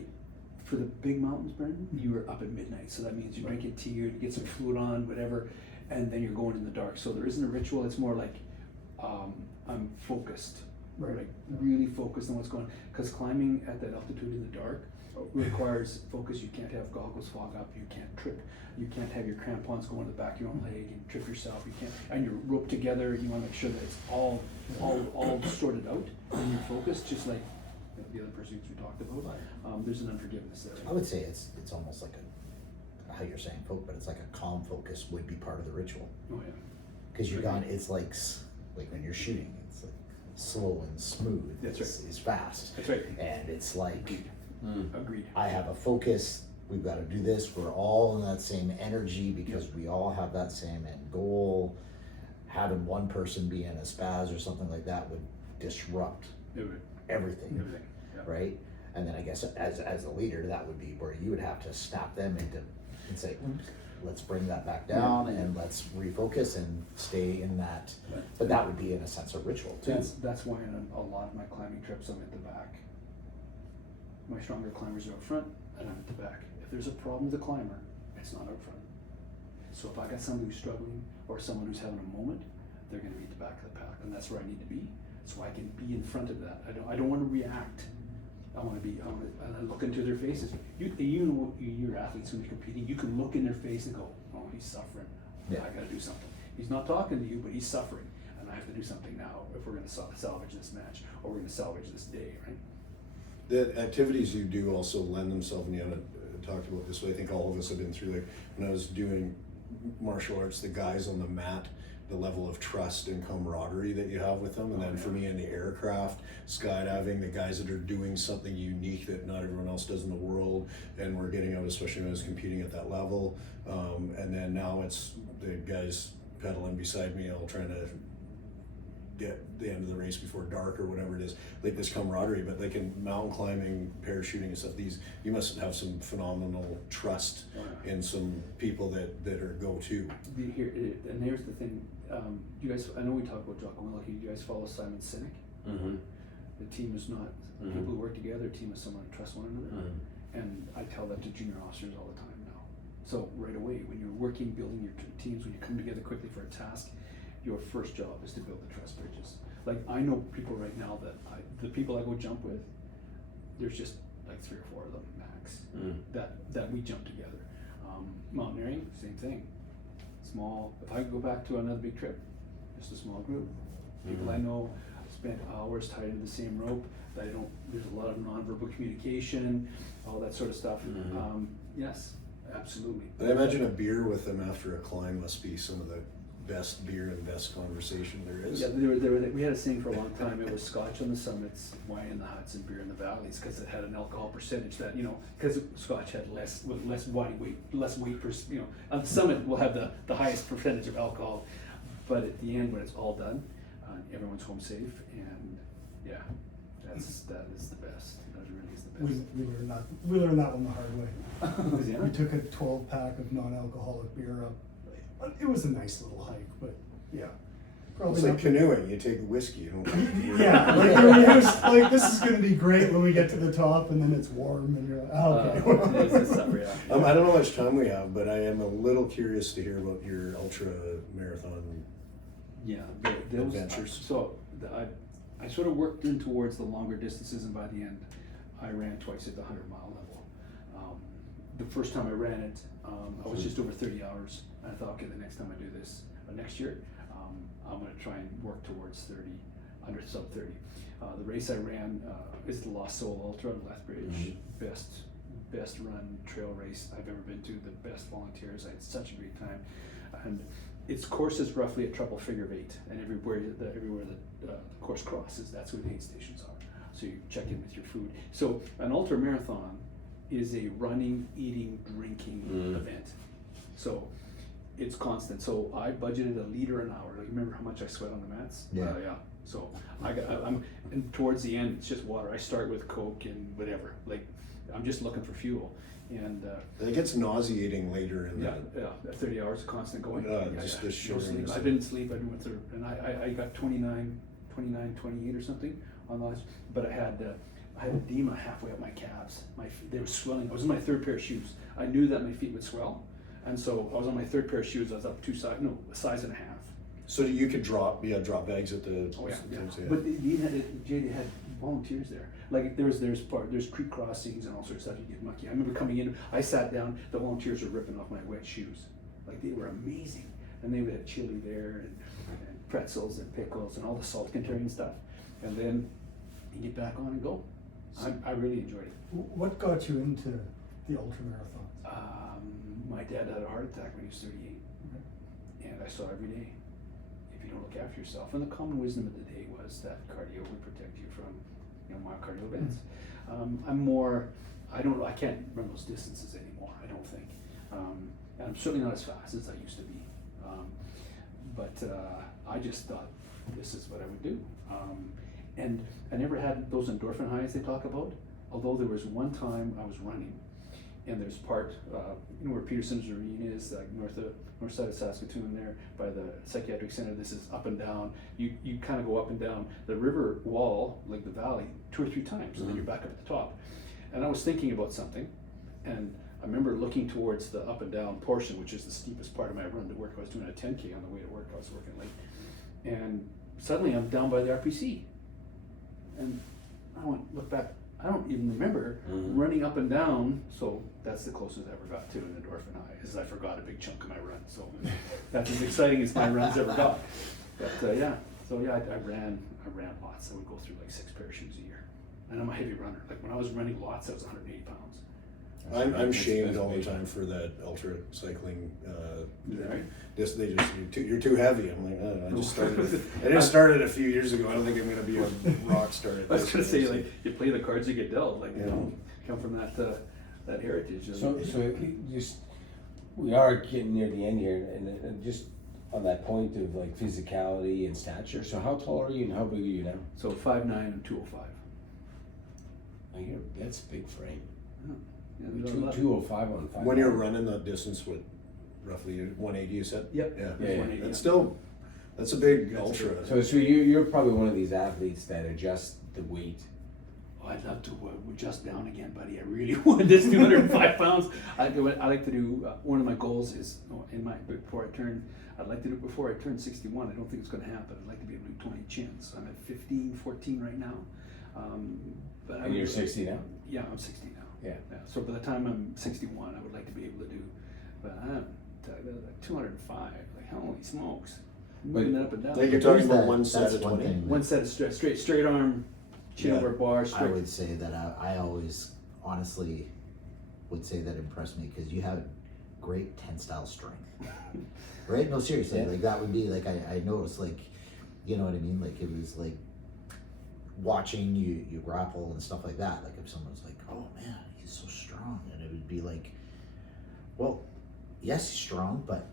for the big mountains, Brendan, you were up at midnight, so that means you're drinking tea or you get some fluid on, whatever, and then you're going in the dark. So there isn't a ritual. It's more like I'm focused, Right. like really focused on what's going on. Because climbing at that altitude in the dark requires focus. You can't have goggles fog up. You can't trip. You can't have your crampons go in the back of your own leg and trip yourself. You can't, and you're roped together. You want to make sure that it's all sorted out and you're focused, just like the other pursuits we talked about. There's an unforgiveness there. I would say it's almost like how you're saying but it's like a calm focus would be part of the ritual. Oh yeah. Because it's like when you're shooting, it's like slow and smooth. That's right. It's fast. That's right. And it's like, Agreed. I have a focus, we've got to do this, we're all in that same energy because we all have that same end goal. Having one person be in a spaz or something like that would disrupt everything. Yeah. Right? And then I guess as a leader, that would be where you would have to snap them into and say, let's bring that back down and let's refocus and stay in that. But that would be in a sense a ritual too. That's why in a lot of my climbing trips I'm at the back. My stronger climbers are up front and I'm at the back. If there's a problem with the climber, it's not up front. So if I got somebody who's struggling or someone who's having a moment, they're gonna be at the back of the pack, and that's where I need to be, so I can be in front of that. I don't want to react. I want to look into their faces. You're athletes when you're competing, you can look in their face and go, oh, he's suffering. Yeah. I gotta do something. He's not talking to you, but he's suffering, and I have to do something now if we're gonna salvage this match or we're gonna salvage this day, right? The activities you do also lend themselves, and you haven't talked about this, but I think all of us have been through, like when I was doing martial arts, the guys on the mat, the level of trust and camaraderie that you have with them. And then for me in the aircraft, skydiving, the guys that are doing something unique that not everyone else does in the world, and we're getting out, especially when I was competing at that level. And then now it's the guys pedaling beside me, all trying to get the end of the race before dark or whatever it is, like this camaraderie. But like in mountain climbing, parachuting and stuff, you must have some phenomenal trust in some people that are go-to. And here's the thing, you guys, I know we talk about Jocko Willeke, you guys follow Simon Sinek? The team is not people who work together, a team is someone who trusts one another. And I tell that to junior officers all the time now. So right away, when you're working, building your teams, when you come together quickly for a task, your first job is to build the trust bridges. Like, I know people right now that the people I go jump with, there's just like 3 or 4 of them max that we jump together. Mountaineering, same thing. Small. If I go back to another big trip, just a small group. People I know spent hours tied into the same rope. That I don't. There's a lot of nonverbal communication, all that sort of stuff. Yes, absolutely. I imagine a beer with them after a climb must be some of the best beer and best conversation there is. Yeah, we had a saying for a long time. It was Scotch on the summits, wine in the huts, and beer in the valleys, because it had an alcohol percentage that, because Scotch had less body weight, less weight per. On the summit we'll have the highest percentage of alcohol, but at the end when it's all done, everyone's home safe, and yeah, that is the best. That really is the best. We learned that one the hard way. Yeah. We took a 12-pack of non-alcoholic beer up. It was a nice little hike, but yeah. It's like canoeing. You take the whiskey. You don't. Yeah, it was like, this is going to be great when we get to the top, and then it's warm, and you're like, okay. I don't know how much time we have, but I am a little curious to hear about your ultra marathon. Yeah, adventures. I sort of worked in towards the longer distances, and by the end, I ran twice at the 100-mile level. The first time I ran it, I was just over 30 hours. And I thought, okay, the next time I do this, next year, I'm going to try and work towards 30, under sub 30. The race I ran is the Lost Soul Ultra in Lethbridge. Best run trail race I've ever been to. The best volunteers. I had such a great time, and its course is roughly a triple figure of 8, and everywhere the course crosses, that's where the aid stations are. So you check in with your food. So an ultra marathon is a running, eating, drinking event. So it's constant. So I budgeted 1 liter an hour. Like, remember how much I sweat on the mats? Yeah. So and towards the end, it's just water. I start with Coke and whatever. Like, I'm just looking for fuel. And it gets nauseating later in that. 30 hours of constant going. The sugar. No sleep. I didn't sleep. I went through, and I got 29, 28 or something on the last. But I had edema halfway up my calves. They were swelling. I was in my 3rd pair of shoes. I knew that my feet would swell, and so I was on my 3rd pair of shoes. I was up a size and a half. So you could drop bags at the. Oh yeah. But they had volunteers there. Like there's creek crossings and all sorts of stuff. You get mucky. I remember coming in. I sat down. The volunteers were ripping off my wet shoes. Like, they were amazing, and they would have chili there and pretzels and pickles and all the salt containing stuff. And then you get back on and go. I really enjoyed it. What got you into the ultra marathons? My dad had a heart attack when he was 38, and I saw every day, if you don't look after yourself. And the common wisdom of the day was that cardio would protect you from, myocardial events. I can't run those distances anymore. I don't think, and I'm certainly not as fast as I used to be. But I just thought this is what I would do. And I never had those endorphin highs they talk about, although there was one time I was running, and there's part, where Peterson's Ravine is, like north side of Saskatoon there, by the psychiatric center. This is up and down. You kind of go up and down the river wall, like the valley, 2 or 3 times, and then you're back up at the top. And I was thinking about something, and I remember looking towards the up and down portion, which is the steepest part of my run to work. I was doing a 10K on the way to work. I was working late, and suddenly I'm down by the RPC. And I look back, I don't even remember running up and down, so that's the closest I ever got to an endorphin high, is I forgot a big chunk of my run. So that's as exciting as my runs ever got. But I ran lots. I would go through like 6 pairs of shoes a year. And I'm a heavy runner. Like, when I was running lots, I was 180 pounds. I'm shamed all the time for that ultra cycling. Right? You're too heavy. I'm like, I just started. I just started a few years ago. I don't think I'm going to be a rock star. I was going to say, like, you play the cards you get dealt. Like, come from that heritage. So we are getting near the end here, and just on that point of like physicality and stature. So how tall are you, and how big are you now? So 5'9" and 205. That's a big frame. Yeah, 205 on 5. When you're running that distance, what, roughly 180 you said? Yep. Yeah. That's a big ultra. So you're probably one of these athletes that adjust the weight I'd love to adjust down again, buddy. I really would. This 205 pounds. I like to do, one of my goals is, I'd like to do it before I turn 61. I don't think it's going to happen. I'd like to be able to do 20 chins. I'm at 14 right now. But And you're 60 now? Yeah, I'm 60 now. Yeah. So by the time I'm 61, I would like to be able to do, but I'm like 205. Like, holy smokes. Moving that up and down. Like you're talking about That- one set that's of one 20. thing. One set of straight arm, chin Yeah. over bar, I straight. would say that I always honestly would say that impressed me because you have great tensile strength. Right? No, seriously, Yeah. like that would be like I noticed, like, you know what I mean? Like it was like watching you grapple and stuff like that. Like if someone's like, oh man, he's so strong, and it would be like, well, yes, he's strong, but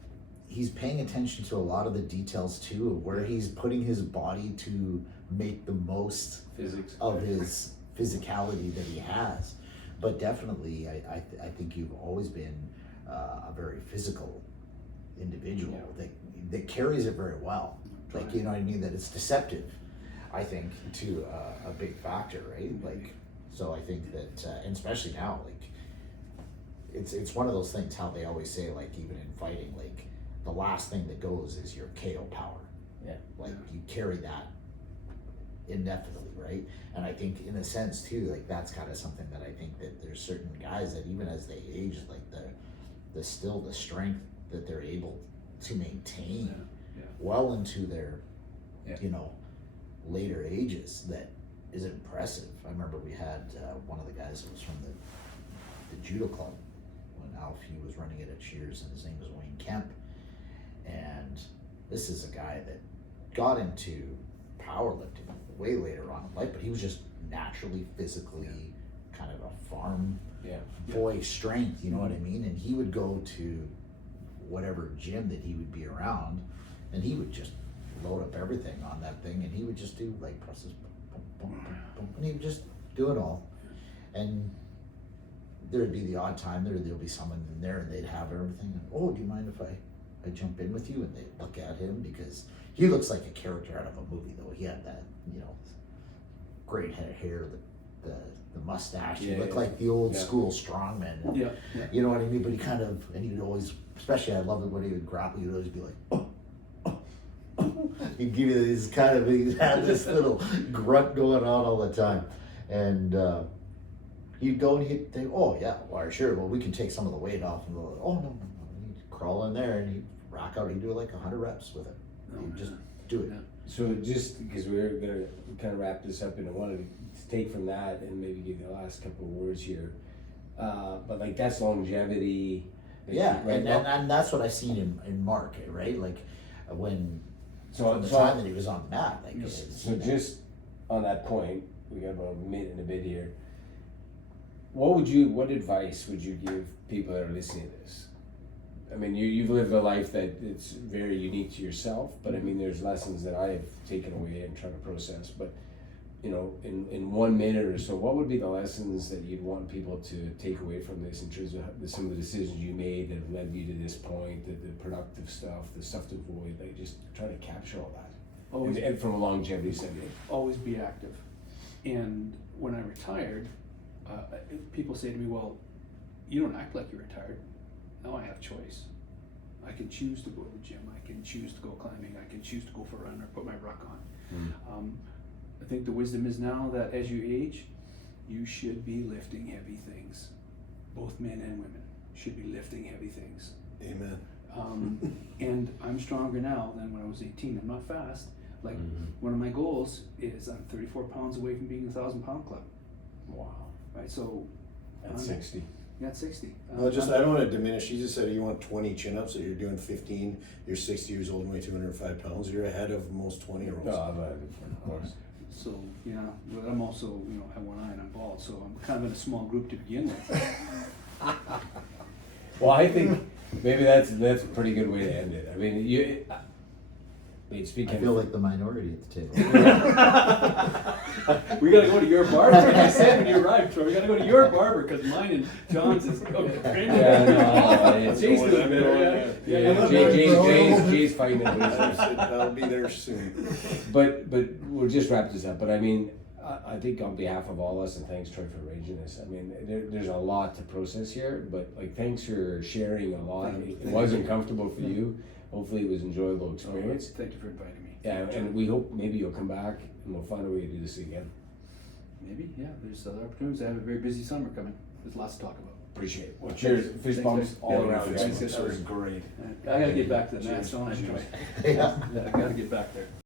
he's paying attention to a lot of the details too, of where he's putting his body to make the most Physics. of his physicality that he has. But definitely, I think you've always been a very physical individual that carries it very well. Like, you know what I mean? That it's deceptive, I think, to a big factor, right? Like, so I think that, and especially now, like, it's one of those things how they always say, like, even in fighting, like, the last thing that goes is your KO power. Yeah. Like, you carry that indefinitely, right? And I think in a sense too, like that's kind of something that I think that there's certain guys that even as they age, like the still the strength that they're able to maintain well into their you know, later ages, that is impressive. I remember we had one of the guys that was from the judo club when Alfie was running it at Scheer's, and his name was Wayne Kemp. And this is a guy that got into powerlifting way later on in life, but he was just naturally physically kind of a farm boy strength, you know what I mean? And he would go to whatever gym that he would be around, and he would just load up everything on that thing, and he would just do like presses, boom, boom, boom, boom, and he would just do it all. And there'd be the odd time there'll be someone in there and they'd have everything, and oh, do you mind if I jump in with you? And they look at him because he looks like a character out of a movie, though. He had that, you know, great head of hair, the mustache. He looked like the old school strongman. You know what I mean? But he kind of, and he'd always, especially I love it when he would grapple, he'd always be like, oh. He'd give you this kind of, he had this little grunt going on all the time. And he'd go and he'd think, oh yeah, well sure, well we can take some of the weight off. And go, oh no. He'd crawl in there and he'd rock out, he'd do like 100 reps with it. He'd just do it. So just because we're gonna kind of wrap this up, and I wanted to take from that and maybe give you the last couple of words here. But like that's longevity. Yeah, right? and that's what I've seen in Mark, right? Like when So from the time that he was on the mat, like so just on that point, we got about a minute and a bit here. What advice would you give people that are listening to this? I mean, you've lived a life that it's very unique to yourself, but I mean, there's lessons that I have taken away and tried to process. But, you know, in 1 minute or so, what would be the lessons that you'd want people to take away from this in terms of some of the decisions you made that have led you to this point, the productive stuff, the stuff to avoid, like just try to capture all that. Always, and from a longevity standpoint. always be active. And when I retired, people say to me, well, you don't act like you're retired. Now I have choice. I can choose to go to the gym. I can choose to go climbing. I can choose to go for a run or put my ruck on. I think the wisdom is now that as you age, you should be lifting heavy things. Both men and women should be lifting heavy things. Amen. And I'm stronger now than when I was 18. I'm not fast. Like one of my goals is I'm 34 pounds away from being 1,000-pound club. Wow. Right, so At 60. Yeah, at 60. No, just I don't want to diminish. You just said you want 20 chin-ups, so you're doing 15. You're 60 years old and weigh 205 pounds. You're ahead of most 20-year-olds. No, of course. So yeah, but I'm also, you know, have one eye and I'm bald, so I'm kind of in a small group to begin with. Well, I think maybe that's a pretty good way to end it. I mean, speaking. I feel like the minority at the table. We gotta go to your barber. Like I said when you arrived, Troy, we gotta go to your barber because mine and John's is Jay's doing better. Jay's fighting it. I'll be there soon. But we'll just wrap this up. But I mean, I think on behalf of all of us, and thanks Troy for arranging this. I mean, there's a lot to process here, but like thanks for sharing a lot. It wasn't comfortable for you. Hopefully, it was an enjoyable experience. Thank you for inviting me. Yeah, and we hope maybe you'll come back and we'll find a way to do this again. Maybe, yeah. There's other opportunities. I have a very busy summer coming. There's lots to talk about. Appreciate it. Well, cheers. Fist bumps all around. Fist Guys. bumps. That was great. I gotta get back to the Nats, don't I, Troy? Yeah. I gotta get back there.